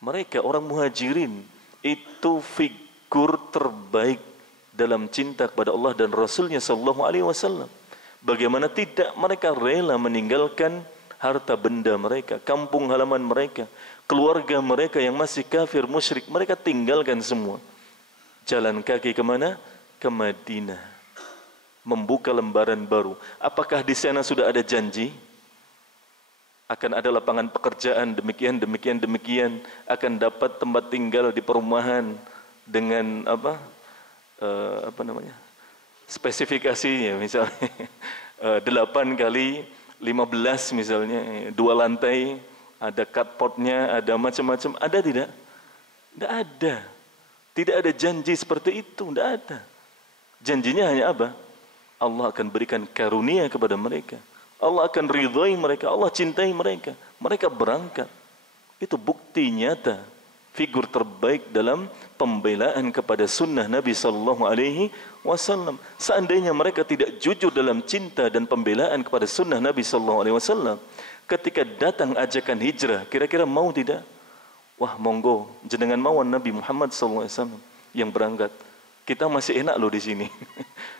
Mereka orang muhajirin itu figur terbaik dalam cinta kepada Allah dan Rasulnya sallallahu alaihi wasallam. Bagaimana tidak, mereka rela meninggalkan harta benda mereka, kampung halaman mereka, keluarga mereka yang masih kafir musyrik, mereka tinggalkan semua. Jalan kaki kemana? Ke Madinah. membuka lembaran baru. Apakah di sana sudah ada janji? Akan ada lapangan pekerjaan demikian, akan dapat tempat tinggal di perumahan dengan spesifikasinya misalnya 8 kali 15 misalnya, 2 lantai, ada carportnya, ada macam-macam. Ada tidak? Tidak ada. Tidak ada janji seperti itu, tidak ada. Janjinya hanya apa? Allah akan berikan karunia kepada mereka. Allah akan ridhai mereka, Allah cintai mereka. Mereka berangkat. Itu bukti nyata, figur terbaik dalam pembelaan kepada sunnah Nabi sallallahu alaihi wasallam. Seandainya mereka tidak jujur dalam cinta dan pembelaan kepada sunnah Nabi sallallahu alaihi wasallam, ketika datang ajakan hijrah, kira-kira mau tidak? Wah, monggo, jenengan mawon Nabi Muhammad sallallahu alaihi wasallam yang berangkat. Kita masih enak loh di sini.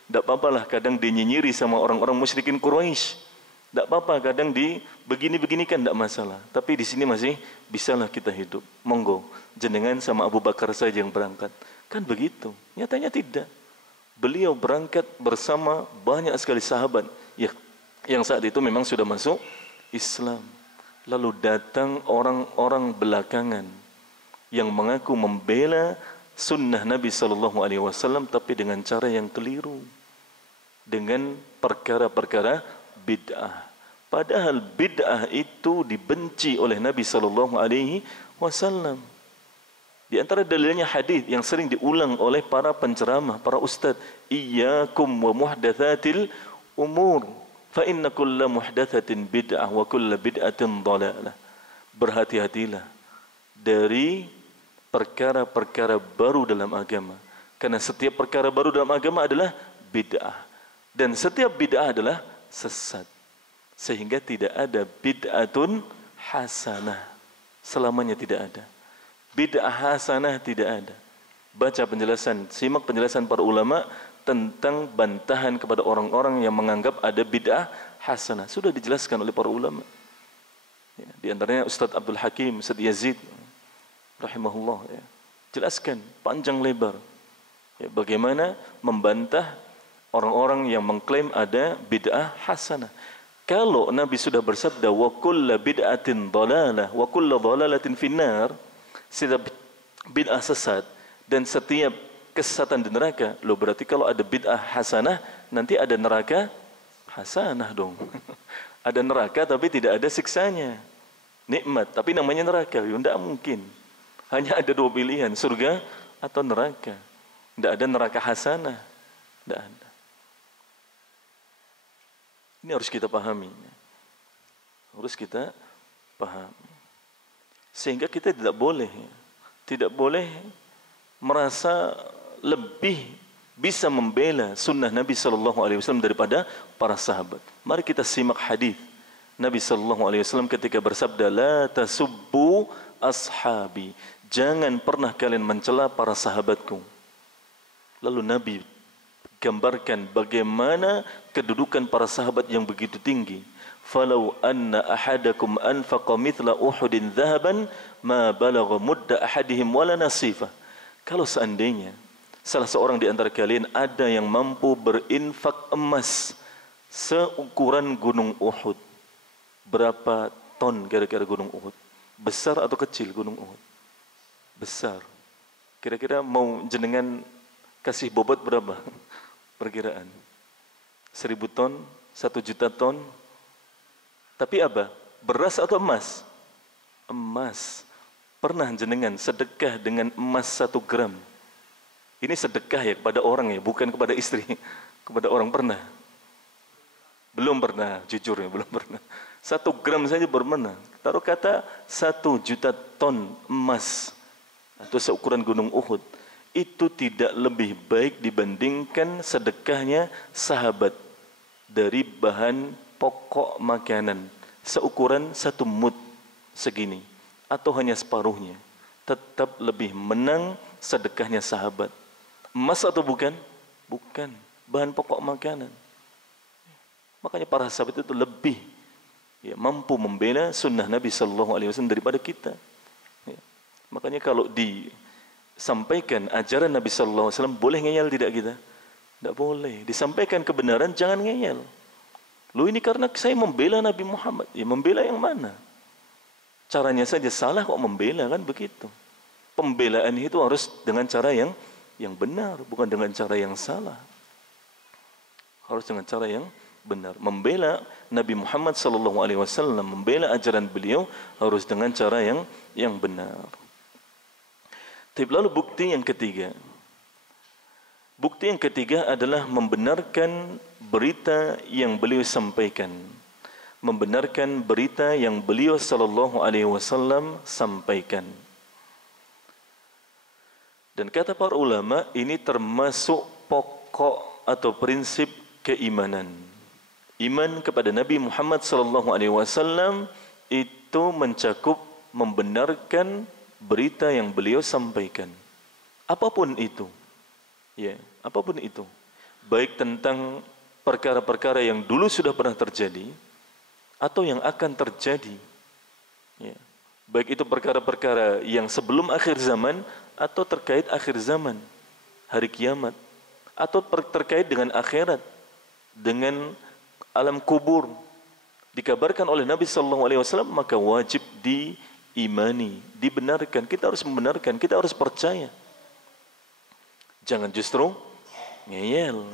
Tidak apa-apalah kadang dinyinyiri sama orang-orang musyrikin Quraisy. Tidak apa-apa kadang begini-begini kan tidak masalah. Tapi di sini masih bisalah kita hidup. Monggo, jenengan sama Abu Bakar saja yang berangkat. Kan begitu. Nyatanya tidak. Beliau berangkat bersama banyak sekali sahabat yang saat itu memang sudah masuk Islam. Lalu datang orang-orang belakangan yang mengaku membela sunnah Nabi sallallahu alaihi wasallam tapi dengan cara yang keliru, dengan perkara-perkara bid'ah. Padahal bid'ah itu dibenci oleh Nabi sallallahu alaihi wasallam. Di antara dalilnya hadis yang sering diulang oleh para penceramah, para ustaz, iyyakum wa muhdatsatil umur fa inna kulla muhdatsatin bid'ah wa kulla bid'atin dhalalah. Berhati-hatilah dari perkara-perkara baru dalam agama, karena setiap perkara baru dalam agama adalah bid'ah, dan setiap bid'ah adalah sesat, sehingga tidak ada bid'atun hasanah, selamanya tidak ada bid'ah hasanah, tidak ada. Baca penjelasan, simak penjelasan para ulama tentang bantahan kepada orang-orang yang menganggap ada bid'ah hasanah, sudah dijelaskan oleh para ulama. Di antaranya Ustaz Abdul Hakim, Ustaz Yazid rahimahullah, jelaskan panjang lebar bagaimana membantah orang-orang yang mengklaim ada bid'ah hasanah. Kalau Nabi sudah bersabda wa kullu bid'atin dhalalah wa kullu dhalalatin finnar, setiap bid'ah sesat dan setiap kesesatan di neraka, loh berarti kalau ada bid'ah hasanah nanti ada neraka hasanah dong. Ada neraka tapi tidak ada siksanya, nikmat tapi namanya neraka, tidak mungkin. Hanya ada 2 pilihan, surga atau neraka. Tidak ada neraka hasanah, tidak ada. Ini harus kita pahami, harus kita pahami, sehingga kita tidak boleh merasa lebih bisa membela sunnah Nabi sallallahu alaihi wasallam daripada para sahabat. Mari kita simak hadis Nabi sallallahu alaihi wasallam ketika bersabda, la tasubbu ashabi, jangan pernah kalian mencela para sahabatku. Lalu Nabi gambarkan bagaimana kedudukan para sahabat yang begitu tinggi. Falau anna ahadakum anfaqa mithla Uhudin dhahaban ma balagha mudda ahadihim wala nasifah. Kalau seandainya salah seorang di antara kalian ada yang mampu berinfak emas seukuran gunung Uhud. Berapa ton kira-kira gunung Uhud? Besar atau kecil gunung Uhud? Besar. Kira-kira mau jenengan kasih bobot berapa? Perkiraan 1000 ton, 1 juta ton. Tapi apa? Beras atau emas? Emas. Pernah jenengan sedekah dengan emas 1 gram? Ini sedekah ya kepada orang ya, bukan kepada istri. Kepada orang pernah? Belum pernah, jujur ya, belum pernah. 1 gram saja baru pernah. Taruh kata 1 juta ton emas atau seukuran gunung Uhud, itu tidak lebih baik dibandingkan sedekahnya sahabat dari bahan pokok makanan seukuran 1 mud segini atau hanya separuhnya. Tetap lebih menang sedekahnya sahabat. Emas atau bukan? Bukan. Bahan pokok makanan. Makanya para sahabat itu lebih mampu membela sunnah Nabi sallallahu alaihi wasallam daripada kita. Makanya kalau disampaikan ajaran Nabi sallallahu alaihi wasallam, boleh ngeyel tidak kita? Tidak boleh. Disampaikan kebenaran, jangan ngeyel. Lu ini karena saya membela Nabi Muhammad. Ya membela yang mana? Caranya saja salah kok membela, kan begitu. Pembelaan itu harus dengan cara yang benar, bukan dengan cara yang salah. Harus dengan cara yang benar. Membela Nabi Muhammad SAW, membela ajaran beliau harus dengan cara yang benar. Tapi lalu bukti yang ketiga. Bukti yang ketiga adalah membenarkan berita yang beliau sampaikan. Membenarkan berita yang beliau SAW sampaikan. Dan kata para ulama, ini termasuk pokok atau prinsip keimanan. Iman kepada Nabi Muhammad SAW itu mencakup membenarkan berita yang beliau sampaikan. Apapun itu. Ya, apapun itu. Baik tentang perkara-perkara yang dulu sudah pernah terjadi atau yang akan terjadi. Ya. Baik itu perkara-perkara yang sebelum akhir zaman atau terkait akhir zaman, hari kiamat, atau terkait dengan akhirat, dengan alam kubur. Dikabarkan oleh Nabi SAW, maka wajib diimani, dibenarkan. Kita harus membenarkan, kita harus percaya. Jangan justru ngeyel.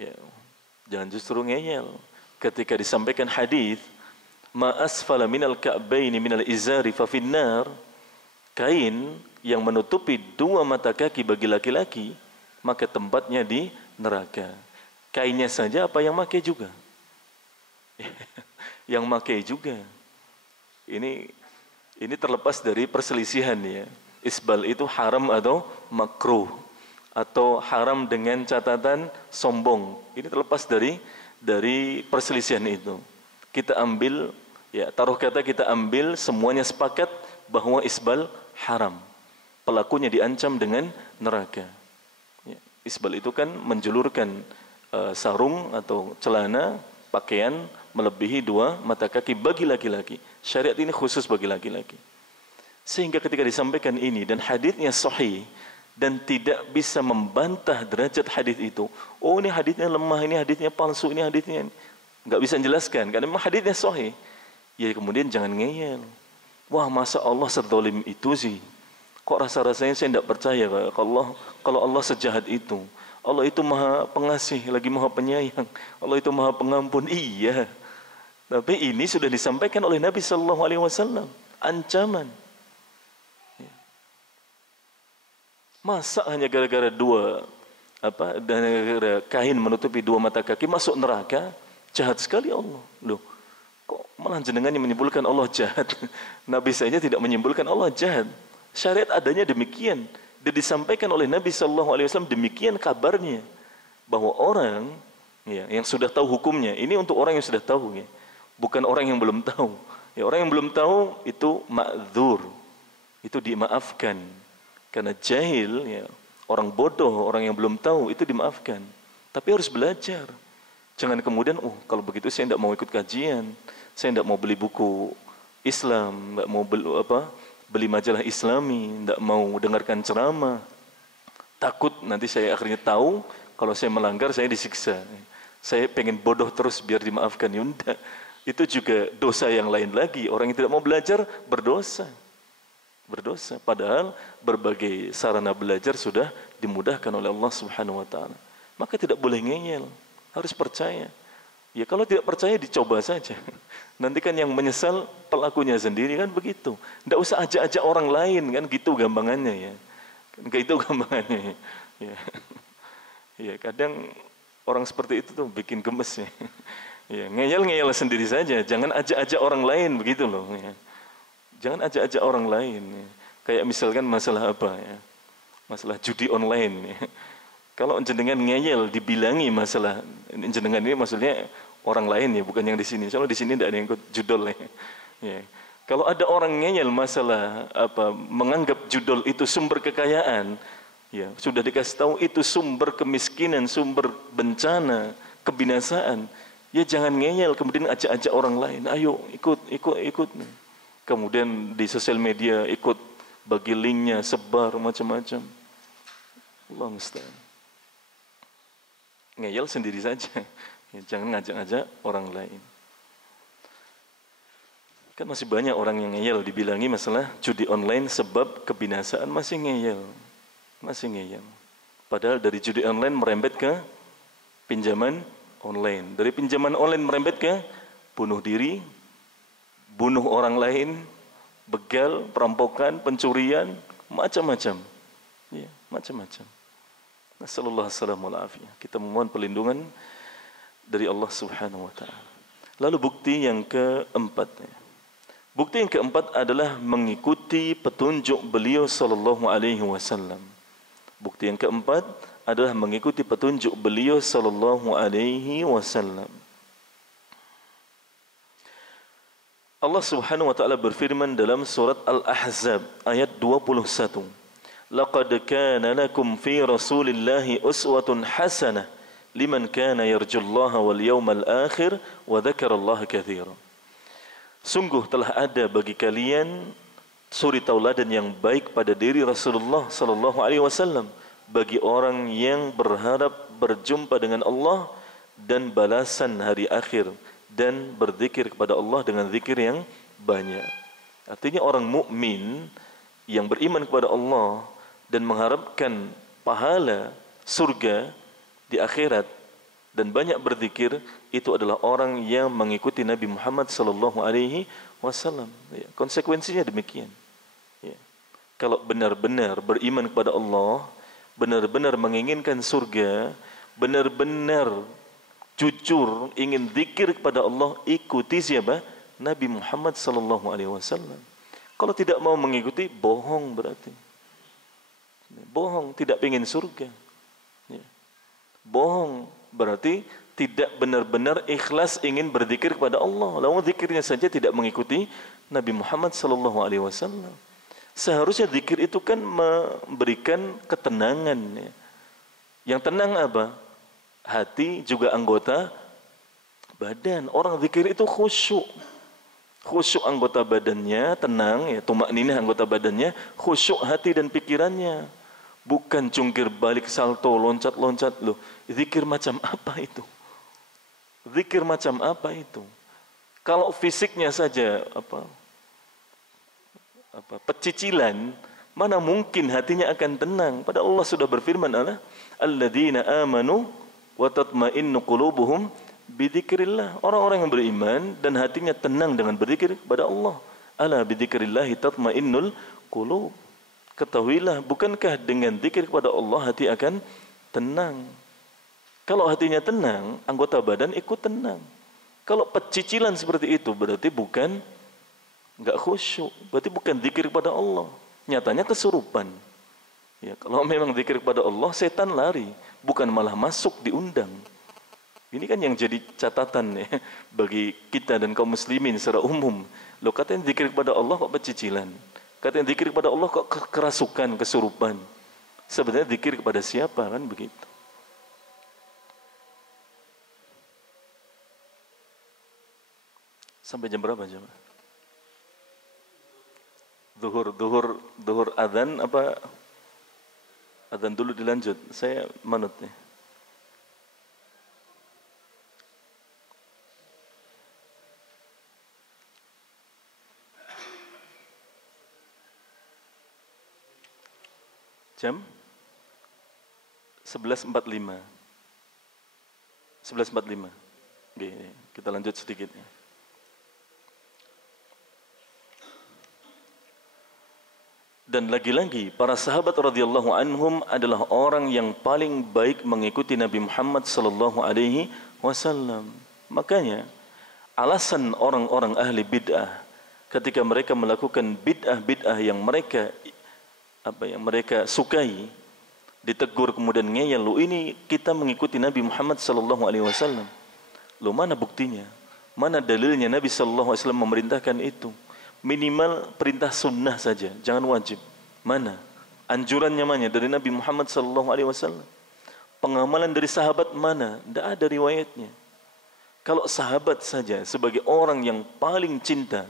Ya. Jangan justru ngeyel. Ketika disampaikan hadis, ma asfala minal ka'baini minal izari fa finnar, kain yang menutupi dua mata kaki bagi laki-laki, maka tempatnya di neraka. Kainnya saja apa yang pakai juga? Yang pakai juga. Ini terlepas dari perselisihan ya. Isbal itu haram atau makruh, atau haram dengan catatan sombong. Ini terlepas dari perselisihan itu. Kita ambil ya, taruh kata kita ambil semuanya sepakat bahwa isbal haram. Pelakunya diancam dengan neraka. Ya, isbal itu kan menjulurkan sarung atau celana, pakaian melebihi dua mata kaki bagi laki-laki. Syariat ini khusus bagi laki-laki. Sehingga ketika disampaikan ini dan hadisnya sahih dan tidak bisa membantah derajat hadis itu, oh ini hadisnya lemah, ini hadisnya palsu, ini hadisnya nggak bisa menjelaskan karena memang hadisnya sahih. Ya kemudian jangan ngeyel. Wah masa Allah sedzalim itu sih? Kok rasa-rasanya saya tidak percaya kalau Allah sejahat itu. Allah itu maha pengasih, lagi maha penyayang. Allah itu maha pengampun. Iya. Tapi ini sudah disampaikan oleh Nabi SAW. Ancaman. Masa hanya gara-gara gara-gara kain menutupi dua mata kaki masuk neraka? Jahat sekali Allah. Loh, kok malah jenengan yang menyimpulkan Allah jahat? Nabi saja tidak menyimpulkan Allah jahat. Syariat adanya demikian. Dan disampaikan oleh Nabi SAW demikian kabarnya. Bahwa orang ya, yang sudah tahu hukumnya, ini untuk orang yang sudah tahu ya. Bukan orang yang belum tahu. Ya, orang yang belum tahu itu ma'dzur. Itu dimaafkan. Karena jahil, ya, orang bodoh, orang yang belum tahu itu dimaafkan. Tapi harus belajar. Jangan kemudian, kalau begitu saya tidak mau ikut kajian, saya tidak mau beli buku Islam, tidak mau beli majalah Islami, tidak mau dengarkan ceramah. Takut nanti saya akhirnya tahu, kalau saya melanggar saya disiksa. Saya pengen bodoh terus biar dimaafkan. Yunda, itu juga dosa yang lain lagi. Orang yang tidak mau belajar berdosa. Berdosa. Padahal berbagai sarana belajar sudah dimudahkan oleh Allah Subhanahu Wa Taala. Maka tidak boleh ngeyel, harus percaya. Ya kalau tidak percaya dicoba saja. Nanti kan yang menyesal pelakunya sendiri kan begitu. Tidak usah ajak-ajak orang lain kan gitu gampangannya ya. Kan gitu gampangannya. Ya. Ya kadang orang seperti itu tuh bikin gemes ya. Ya ngeyel sendiri saja. Jangan ajak-ajak orang lain begitu loh. Ya. Jangan ajak-ajak orang lain. Ya. Kayak misalkan masalah apa ya? Masalah judi online. Ya. Kalau jenengan ngeyel dibilangi masalah jenengan ini maksudnya orang lain ya, bukan yang di sini. Soalnya di sini tidak ada yang ikut judol ya. Ya. Kalau ada orang ngeyel masalah menganggap judol itu sumber kekayaan, ya sudah dikasih tahu itu sumber kemiskinan, sumber bencana, kebinasaan. Ya jangan ngeyel kemudian ajak-ajak orang lain. Ayo ikut. Kemudian di sosial media ikut bagi linknya, sebar macam-macam. Allah musta'an. ngeyel sendiri saja. Ya, jangan ngajak-ngajak orang lain. Kan masih banyak orang yang ngeyel, dibilangi masalah judi online sebab kebinasaan, masih ngeyel. Masih ngeyel. Padahal dari judi online merembet ke pinjaman online. Dari pinjaman online merembet ke bunuh diri, bunuh orang lain, begal, perampokan, pencurian, macam-macam. Ya, macam-macam. Nasallallahu alaihi. Kita memohon perlindungan dari Allah Subhanahu wa taala. Lalu bukti yang keempat. Bukti yang keempat adalah mengikuti petunjuk beliau sallallahu alaihi wasallam. Bukti yang keempat adalah mengikuti petunjuk beliau sallallahu alaihi wasallam. Allah Subhanahu wa taala berfirman dalam surat Al-Ahzab ayat 21. Laqad kana lakum fi Rasulillahi uswatun hasanah liman kana yarjullaha wal yawmal akhir wa dzakarallaha katsiran. Sungguh telah ada bagi kalian suri tauladan yang baik pada diri Rasulullah sallallahu alaihi wasallam bagi orang yang berharap berjumpa dengan Allah dan balasan hari akhir dan berzikir kepada Allah dengan zikir yang banyak. Artinya orang mukmin yang beriman kepada Allah dan mengharapkan pahala surga di akhirat dan banyak berzikir, itu adalah orang yang mengikuti Nabi Muhammad sallallahu alaihi wasallam. Ya, konsekuensinya demikian. Ya. Kalau benar-benar beriman kepada Allah, benar-benar menginginkan surga, benar-benar jujur ingin zikir kepada Allah, ikuti siapa? Nabi Muhammad sallallahu alaihi wasallam. Kalau tidak mau mengikuti, bohong berarti. Bohong, tidak ingin surga. Ya. Bohong berarti tidak benar-benar ikhlas ingin berzikir kepada Allah. Lalu zikirnya saja tidak mengikuti Nabi Muhammad sallallahu alaihi wasallam. Seharusnya zikir itu kan memberikan ketenangan. Ya. Yang tenang apa? Hati juga anggota badan. Orang zikir itu khusyuk. Khusyuk anggota badannya, tenang ya, tumakninah anggota badannya, khusyuk hati dan pikirannya. Bukan jungkir balik, salto, loncat-loncat. Loh, zikir macam apa itu? Zikir macam apa itu? Kalau fisiknya saja pecicilan, mana mungkin hatinya akan tenang? Padahal Allah sudah berfirman, alladzina amanu wa tatma'innu qulubuhum bidzikrillah. Orang-orang yang beriman dan hatinya tenang dengan berzikir kepada Allah. Ala bidzikrillah tatma'innul qulub. Ketahuilah, bukankah dengan zikir kepada Allah hati akan tenang? Kalau hatinya tenang, anggota badan ikut tenang. Kalau pecicilan seperti itu berarti enggak khusyuk, berarti bukan zikir kepada Allah. Nyatanya kesurupan. Ya, kalau memang zikir kepada Allah, setan lari, bukan malah masuk diundang. Ini kan yang jadi catatan ya bagi kita dan kaum muslimin secara umum. Loh, katanya zikir kepada Allah kok pecicilan? Katanya zikir kepada Allah kok kerasukan, kesurupan. Sebenarnya zikir kepada siapa kan begitu. Sampai jam berapa jam? Zuhur adzan apa? Adzan dulu dilanjut. Saya manut nih. Jam 11.45. 11.45. Oke, kita lanjut sedikit. Dan lagi-lagi para sahabat radhiyallahu anhum adalah orang yang paling baik mengikuti Nabi Muhammad sallallahu alaihi wasallam. Makanya alasan orang-orang ahli bid'ah ketika mereka melakukan bid'ah yang mereka sukai, ditegur kemudian ngeyel, lu ini kita mengikuti Nabi Muhammad sallallahu alaihi wasallam. Lu mana buktinya? Mana dalilnya Nabi sallallahu alaihi wasallam memerintahkan itu? Minimal perintah sunnah saja, jangan wajib. Mana? Anjurannya mana dari Nabi Muhammad sallallahu alaihi wasallam? Pengamalan dari sahabat mana? Tidak ada riwayatnya. Kalau sahabat saja sebagai orang yang paling cinta,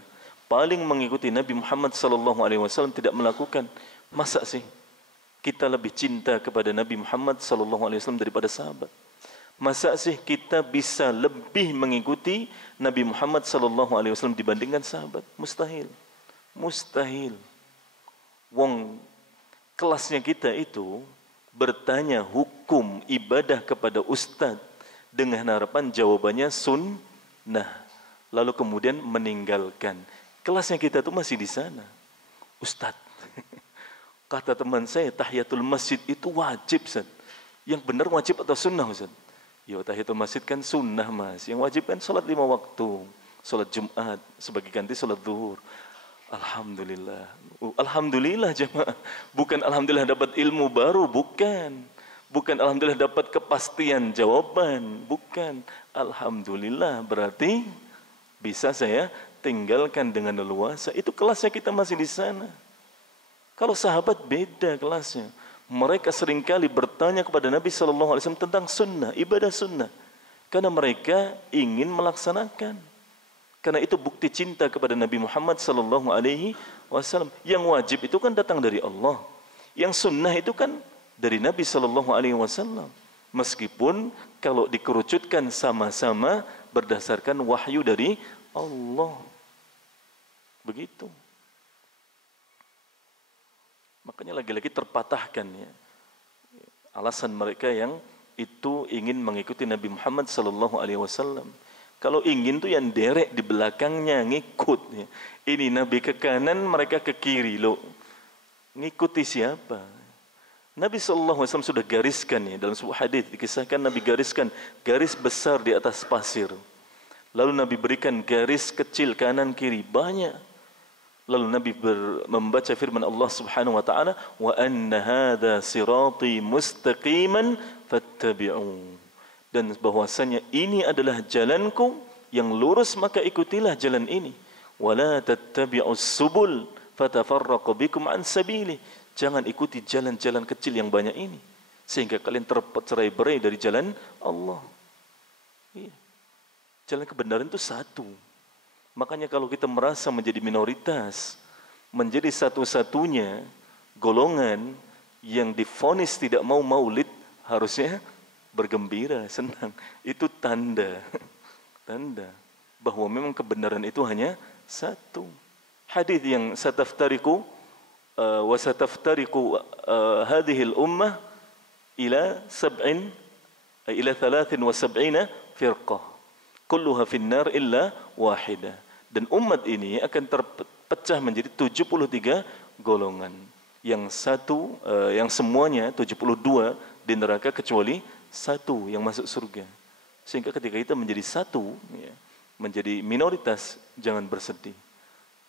paling mengikuti Nabi Muhammad sallallahu alaihi wasallam tidak melakukan, masa sih kita lebih cinta kepada Nabi Muhammad sallallahu alaihi wasallam daripada sahabat? Masa sih kita bisa lebih mengikuti Nabi Muhammad sallallahu alaihi wasallam dibandingkan sahabat? Mustahil. Mustahil. Wong kelasnya kita itu bertanya hukum ibadah kepada ustaz dengan harapan jawabannya sunnah, lalu kemudian meninggalkan. Kelasnya kita tuh masih di sana. Ustaz, kata teman saya tahiyatul masjid itu wajib, Ustaz. Yang benar wajib atau sunnah, Ustaz? Ya, tahiyatul masjid kan sunnah, Mas. Yang wajib kan salat 5 waktu, salat Jumat sebagai ganti salat zuhur. Alhamdulillah. Alhamdulillah jemaah. Bukan alhamdulillah dapat ilmu baru, bukan. Bukan alhamdulillah dapat kepastian jawaban, bukan. Alhamdulillah berarti bisa saya tinggalkan dengan leluasa. Itu kelasnya kita masih di sana. Kalau sahabat beda kelasnya. Mereka seringkali bertanya kepada Nabi SAW tentang sunnah, ibadah sunnah. Karena mereka ingin melaksanakan. Karena itu bukti cinta kepada Nabi Muhammad SAW. Yang wajib itu kan datang dari Allah. Yang sunnah itu kan dari Nabi SAW. Meskipun kalau dikerucutkan sama-sama berdasarkan wahyu dari Allah. Begitu. Makanya lagi-lagi terpatahkan ya alasan mereka yang itu ingin mengikuti Nabi Muhammad SAW. Kalau ingin tuh yang derek di belakangnya ngikut ya. Ini Nabi ke kanan, mereka ke kiri loh. Ngikuti siapa? Nabi SAW sudah gariskan ya dalam sebuah hadis dikisahkan Nabi gariskan garis besar di atas pasir. Lalu Nabi berikan garis kecil kanan kiri banyak. Lalu Nabi membaca firman Allah Subhanahu wa taala, "Wa anna hadza sirati mustaqiman fattabi'u." Dan bahwasanya ini adalah jalanku yang lurus, maka ikutilah jalan ini. "Wa la tattabi'us subul fatafarraqu bikum an sabili." Jangan ikuti jalan-jalan kecil yang banyak ini sehingga kalian tercerai-berai dari jalan Allah. Iya. Jalan kebenaran itu satu. Makanya kalau kita merasa menjadi minoritas, menjadi satu-satunya golongan yang divonis tidak mau maulid, harusnya bergembira, senang. Itu tanda bahwa memang kebenaran itu hanya satu. Hadis yang sataftariku wa sataftariku hadhihi al-ummah ila 73 firqah. Kulluha finnar illa wahidah. Dan umat ini akan terpecah menjadi 73 golongan. Yang semuanya 72 di neraka kecuali satu yang masuk surga. Sehingga ketika kita menjadi satu, ya, menjadi minoritas, jangan bersedih.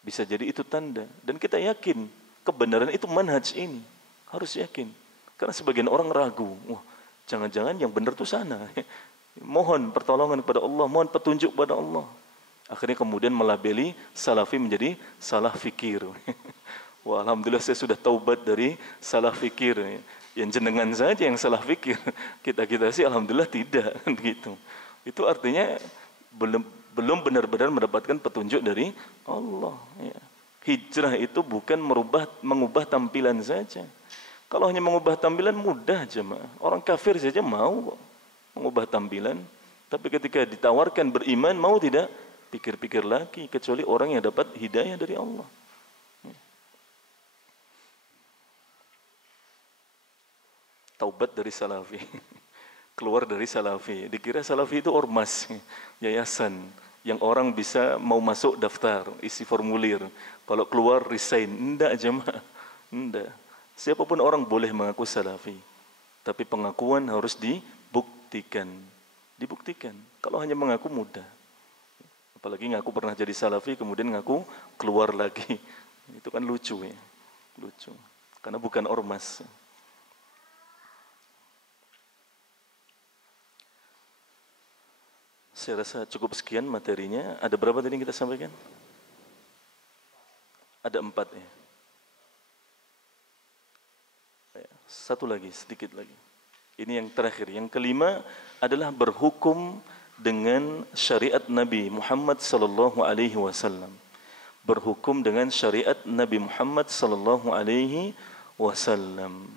Bisa jadi itu tanda. Dan kita yakin kebenaran itu manhaj ini. Harus yakin. Karena sebagian orang ragu. Wah, jangan-jangan yang benar itu sana. Mohon pertolongan kepada Allah, mohon petunjuk kepada Allah. Akhirnya kemudian melabeli salafi menjadi salah fikir. Wah, alhamdulillah saya sudah taubat dari salah fikir. Yang jenengan saja yang salah fikir. Kita sih alhamdulillah tidak gitu. Itu artinya belum benar-benar mendapatkan petunjuk dari Allah. Ya. Hijrah itu bukan mengubah tampilan saja. Kalau hanya mengubah tampilan mudah aja, orang kafir saja mau mengubah tampilan, tapi ketika ditawarkan beriman mau tidak, pikir-pikir lagi, kecuali orang yang dapat hidayah dari Allah. Taubat dari salafi, keluar dari salafi, dikira salafi itu ormas, yayasan, yang orang bisa mau masuk daftar, isi formulir, kalau keluar resign. Enggak jemaah, enggak. Siapapun orang boleh mengaku salafi, tapi pengakuan harus dibuktikan. Kalau hanya mengaku mudah. Apalagi ngaku pernah jadi salafi kemudian ngaku keluar lagi. Itu kan lucu ya. Lucu. Karena bukan ormas. Saya rasa cukup sekian materinya. Ada berapa tadi yang kita sampaikan? Ada 4 ya. Satu lagi, sedikit lagi. Ini yang terakhir. Yang kelima adalah berhukum dengan syariat Nabi Muhammad sallallahu alaihi wasallam. Berhukum dengan syariat Nabi Muhammad sallallahu alaihi wasallam.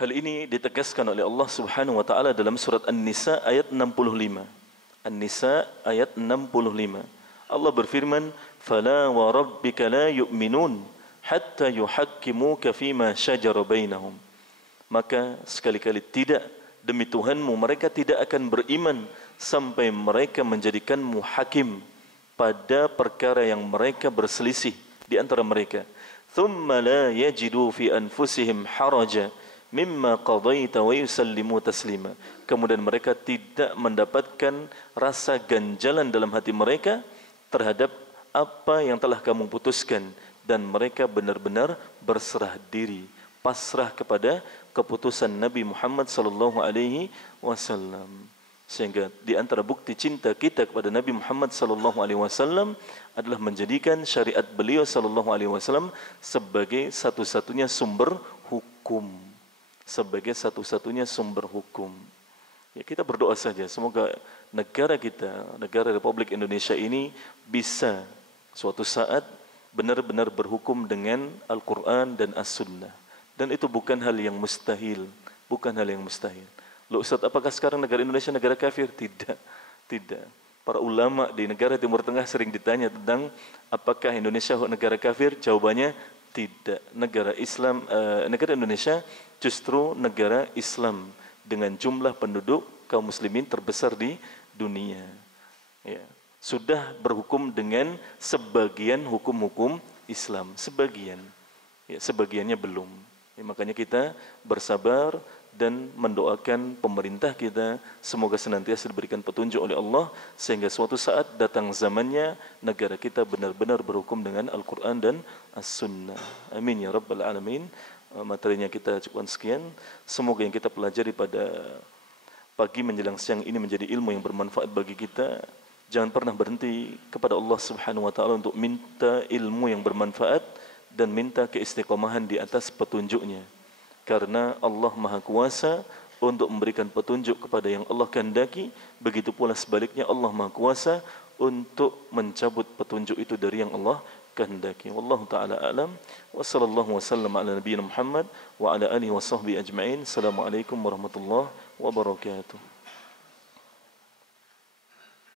Hal ini ditegaskan oleh Allah Subhanahu wa taala dalam surat An-Nisa ayat 65. An-Nisa ayat 65. Allah berfirman, "Fala wa rabbika la yu'minun hatta yuhakkimuka fima shajara bainahum." Maka sekali-kali tidak, demi Tuhanmu mereka tidak akan beriman sampai mereka menjadikanmu hakim pada perkara yang mereka berselisih di antara mereka. Thumma la yajidu fi anfusihim haraja mimma qadaita wa yusallimu taslima. Kemudian mereka tidak mendapatkan rasa ganjalan dalam hati mereka terhadap apa yang telah kamu putuskan, dan mereka benar-benar berserah diri, pasrah kepada keputusan Nabi Muhammad sallallahu alaihi wasallam. Sehingga di antara bukti cinta kita kepada Nabi Muhammad sallallahu alaihi wasallam adalah menjadikan syariat beliau sallallahu alaihi wasallam sebagai satu-satunya sumber hukum. Sebagai satu-satunya sumber hukum. Ya, kita berdoa saja semoga negara kita, negara Republik Indonesia ini bisa suatu saat benar-benar berhukum dengan Al-Quran dan As-Sunnah. Dan itu bukan hal yang mustahil, bukan hal yang mustahil. Loh Ustaz, apakah sekarang negara Indonesia negara kafir? Tidak, tidak. Para ulama di negara Timur Tengah sering ditanya tentang apakah Indonesia negara kafir? Jawabannya tidak. Negara Islam, negara Indonesia justru negara Islam dengan jumlah penduduk kaum muslimin terbesar di dunia. Ya, sudah berhukum dengan sebagian hukum-hukum Islam, sebagian. Ya, sebagiannya belum. Ya, makanya kita bersabar dan mendoakan pemerintah kita semoga senantiasa diberikan petunjuk oleh Allah sehingga suatu saat datang zamannya negara kita benar-benar berhukum dengan Al-Quran dan As-Sunnah. Amin ya Rabbal Alamin. Materinya kita cukupkan sekian. Semoga yang kita pelajari pada pagi menjelang siang ini menjadi ilmu yang bermanfaat bagi kita. Jangan pernah berhenti kepada Allah Subhanahu wa taala untuk minta ilmu yang bermanfaat dan minta keistiqomahan di atas petunjuknya. Karena Allah Maha Kuasa untuk memberikan petunjuk kepada yang Allah kehendaki, begitu pula sebaliknya Allah Maha Kuasa untuk mencabut petunjuk itu dari yang Allah kehendaki. Wallahu taala alam. Wa sallallahu wasallam ala nabiyina Muhammad wa ala alihi wa sahbihi ajma'in. Assalamualaikum warahmatullahi wabarakatuh.